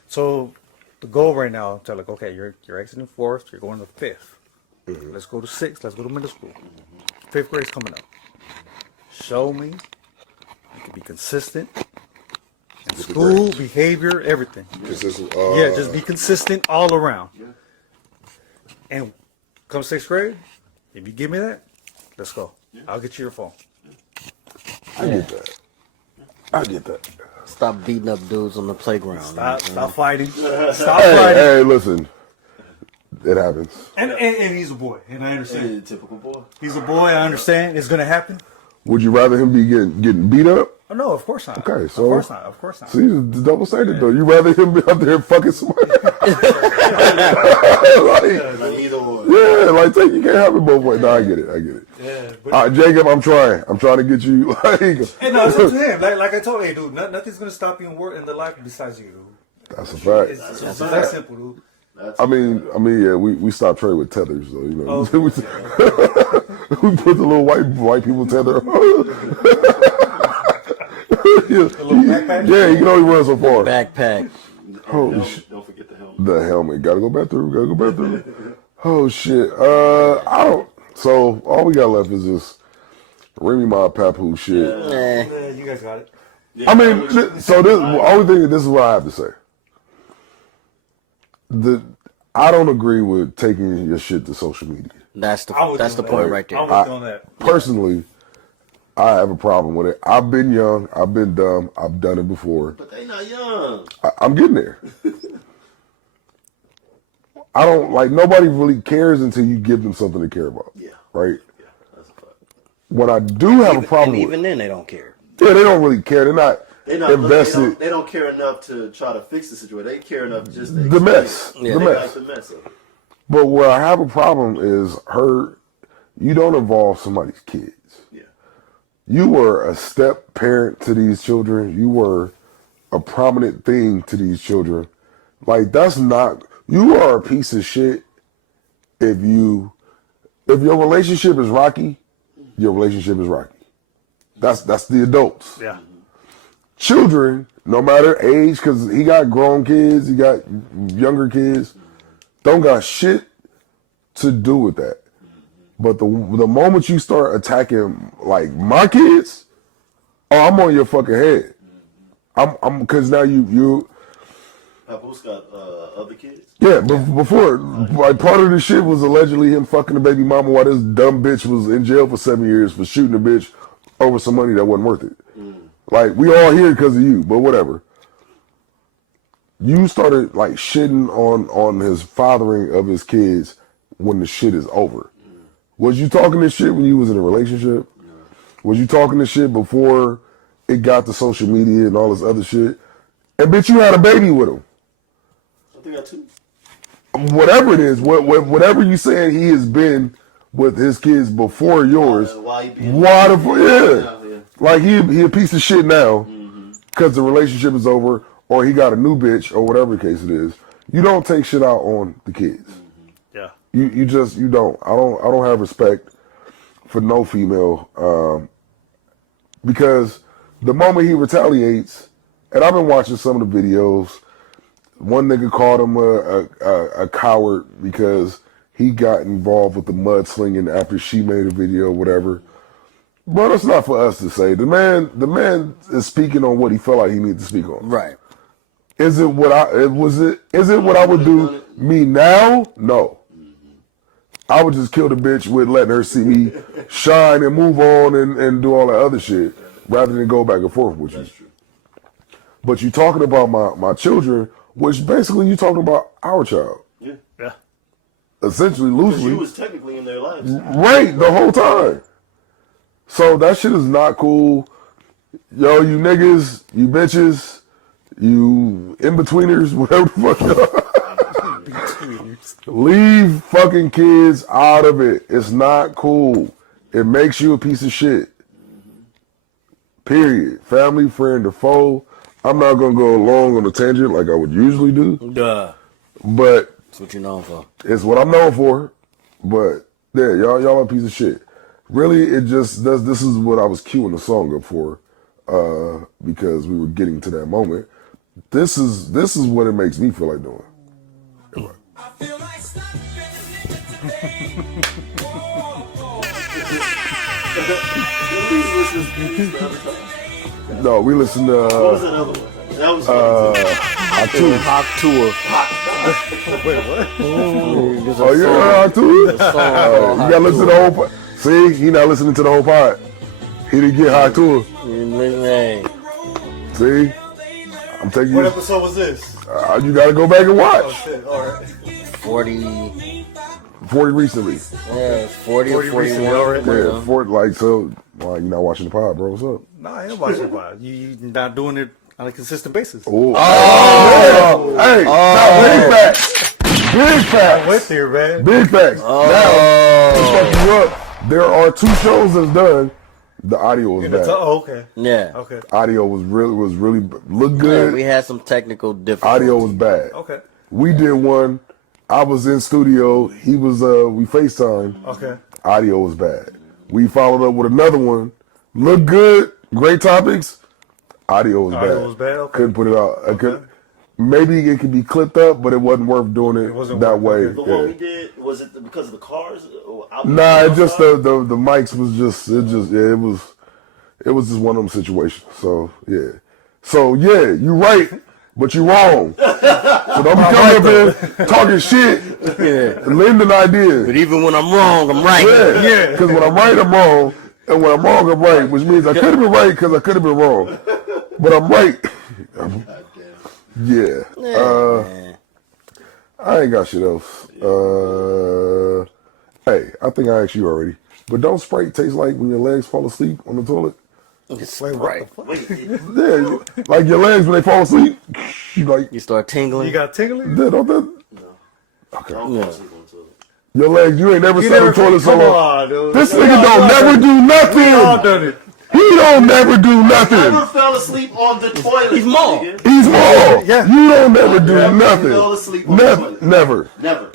So the goal right now, tell like, okay, you're exiting 4th, you're going to 5th. Let's go to 6th. Let's go to middle school. 5th grade's coming up. Show me you can be consistent in school, behavior, everything. Consistent. Yeah, just be consistent all around. Yeah. And come 6th grade, if you give me that, let's go. I'll get you your phone. I get that. I get that. Stop beating up dudes on the playground. Stop fighting. Stop Hey, fighting. hey, listen. It happens. And he's a boy, and I understand. Hey, typical boy. He's a boy, I understand. It's going to happen. Would you rather him be getting beat up? Oh, no, of course not. Okay, so Of course not. Of course not. See, the double standard though. You rather him be out there fucking somebody? like, Like either or. yeah, like you can't have it both ways. No, I get it. Yeah, but All right, Jacob, I'm trying to get you. Like, hey, no, it's up to him. Like I told you, dude, nothing's going to stop you in the life besides you, dude. that's a fact. It's that simple, dude. I mean, yeah, we stopped trading with tethers, so you know, Oh, we put the little white people tether. Yeah, you can only run so far. Backpack. Holy shit. Don't forget the helmet. The helmet. Gotta go bathroom. Oh shit. I don't. So all we got left is this Remy Ma pappoose shit. Eh. You guys got it. I mean, so this only thing. This is what I have to say. I don't agree with taking your shit to social media. That's I was the doing point that. right there. I was doing that. Personally, I have a problem with it. I've been young. I've been dumb. I've done it before. But they not young. I'm getting there. I don't like nobody really cares until you give them something to care about. Yeah. Right. Yeah, that's a fact. What I do have a problem And with. even then, they don't care. Yeah, they don't really care. They're not invested. They don't care enough to try to fix the situation. They care enough just to The mess. Yeah. The They mess. like the mess of it. But where I have a problem is you don't involve somebody's kids. Yeah. You were a step parent to these children. You were a prominent thing to these children. Like you are a piece of shit if your relationship is rocky, your relationship is rocky. That's the adults. Yeah. Children, no matter age, because he got grown kids, he got younger kids, don't got shit to do with that. But the moment you start attacking like my kids, I'm on your fucking head. I'm because now you. Pappoose got other kids. Yeah, but before, like part of the shit was allegedly him fucking the baby mama while this dumb bitch was in jail for 7 years for shooting a bitch over some money that wasn't worth it. Like, we all here because of you, but whatever. You started like shitting on his fathering of his kids when the shit is over. Was you talking this shit when you was in a relationship? Was you talking this shit before it got to social media and all this other shit? And bitch, you had a baby with him. I think I got 2. whatever it is, whatever you saying he has been with his kids before yours. Why he being Why the fuck? yeah. Yeah. Like he a piece of shit now because the relationship is over, or he got a new bitch, or whatever the case it is. You don't take shit out on the kids. Yeah. You don't. I don't have respect for no female because the moment he retaliates, and I've been watching some of the videos. One nigga called him a coward because he got involved with the mudslinging after she made a video, whatever. But it's not for us to say. The man is speaking on what he felt like he needed to speak on. Right. Is it what I would do me now? No. I would just kill the bitch with letting her see me shine and move on and do all that other shit rather than go back and forth with you. That's true. But you talking about my children, which basically you talking about our child. Yeah. Yeah. Essentially, Because loosely. you was technically in their lives. Right, the whole time. So that shit is not cool. Yo, you niggas, you bitches, you in-betweeners, whatever the fuck you are. Leave fucking kids out of it. It's not cool. It makes you a piece of shit. Period. Family, friend, or foe. I'm not going to go along on a tangent like I would usually do. Duh. But That's what you're known for. it's what I'm known for. But yeah, y'all are a piece of shit. Really, it just does. This is what I was queuing the song up for, because we were getting to that moment. This is what it makes me feel like doing. I feel like No, we listen to What was that other one? That was Hot Tour. Hot tour. Wait, what? Oh, you heard Hot Tour? You gotta listen to the whole pod. See, he not listening to the whole pod. He didn't get Hot Tour. Hey. See, I'm taking What you. episode was this? You gotta go back and watch. Shit, all right. 40. 40 recently. Yeah, 40 or 40 41. recently already. Yeah, 40. Like so. Why you not watching the pod, bro? What's up? Nah, I am watching about you not doing it on a consistent basis. Oh, hey, big facts. Big facts. With you, man. Big facts. Now, to fuck you up, there are 2 shows that's done. The audio was bad. Oh, okay. Yeah. Okay. Audio was really look Yeah, good. we had some technical difficulties. Audio was bad. Okay. We did one. I was in studio. He was. We FaceTime. Okay. Audio was bad. We followed up with another one. Looked good. Great topics. Audio was bad. Audio was bad, okay. Couldn't put it out. I could. Maybe it could be clipped up, but it wasn't worth doing it wasn't that worth way. it. the one we Yeah. did, was it because of the cars? Or Nah, it just the mics was just it was just one of them situations. So yeah, you right, but you wrong. So don't be coming up here talking shit and lending ideas. But even when I'm wrong, I'm right. Yeah, because when I'm right, I'm wrong, and when I'm wrong, I'm right, which means I could have been right because I could have been wrong, but I'm right. Yeah. I ain't got shit else. Hey, I think I asked you already, but don't Sprite taste like when your legs fall asleep on the toilet? It's right. Yeah, like your legs when they fall asleep, you like, You start tingling. You got tingling? yeah, don't that? I don't fall asleep on the toilet. Your legs, you ain't never sat on the toilet so Come long. on, dude. This nigga don't never do We all nothing. done it. He don't never do Never nothing. fell asleep on the toilet. He's small. nigga. He's small. Yeah. You don't never do Never nothing. fell asleep on the Never, toilet. never. Never.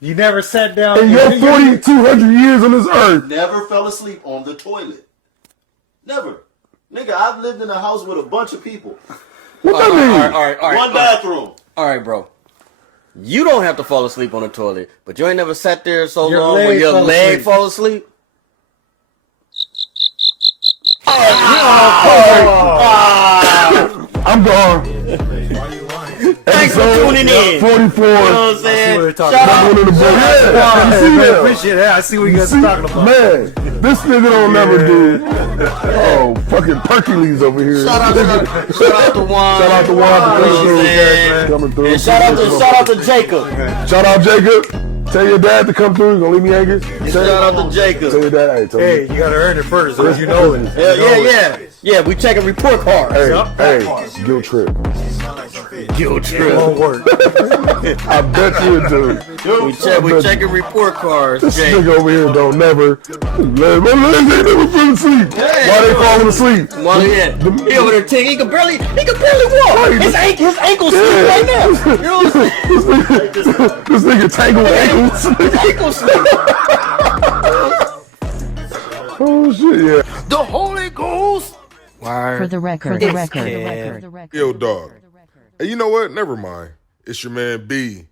You never sat down. In your 4,200 years on this earth, Never fell asleep on the toilet. Never. Nigga, I've lived in a house with a bunch of people. what that mean? All right. One bathroom. All right, bro. You don't have to fall asleep on the toilet, but you ain't never sat there so Your long where leg your fell leg asleep. fall asleep. I'm gone. Thanks for tuning in. 44. You know what I'm saying? what we're talking Shout about. out. One of the boys. Yeah, you see Man, that? appreciate that. I see what you guys See, are talking about. man, this nigga don't never do. Oh, fucking Hercules over here. Shout out to Juan. Shout out to Juan for You know coming what I'm through. saying? Coming through. And shout out to Jacob. Shout out Jacob. Tell your dad to come through. You gonna leave me hanging? Shout out to Jacob. Tell your dad. Hey, tell Hey, me. you gotta earn it first, so you know it. Yeah. Yeah, we checking report cards. Hey, guilt trip. Guilt It trip. won't work. I bet you it do. We checking report cards, This Jay. nigga over here don't never. They never fell asleep. Why they falling asleep? Well, yeah, he over there he can barely walk. Right. His ankles sleep right now. You know what I'm saying? This nigga tangled ankles. His ankles sleep. Oh shit, yeah. The Holy Ghost. For the record. Yo, dog. Hey, you know what? Never mind. It's your man B.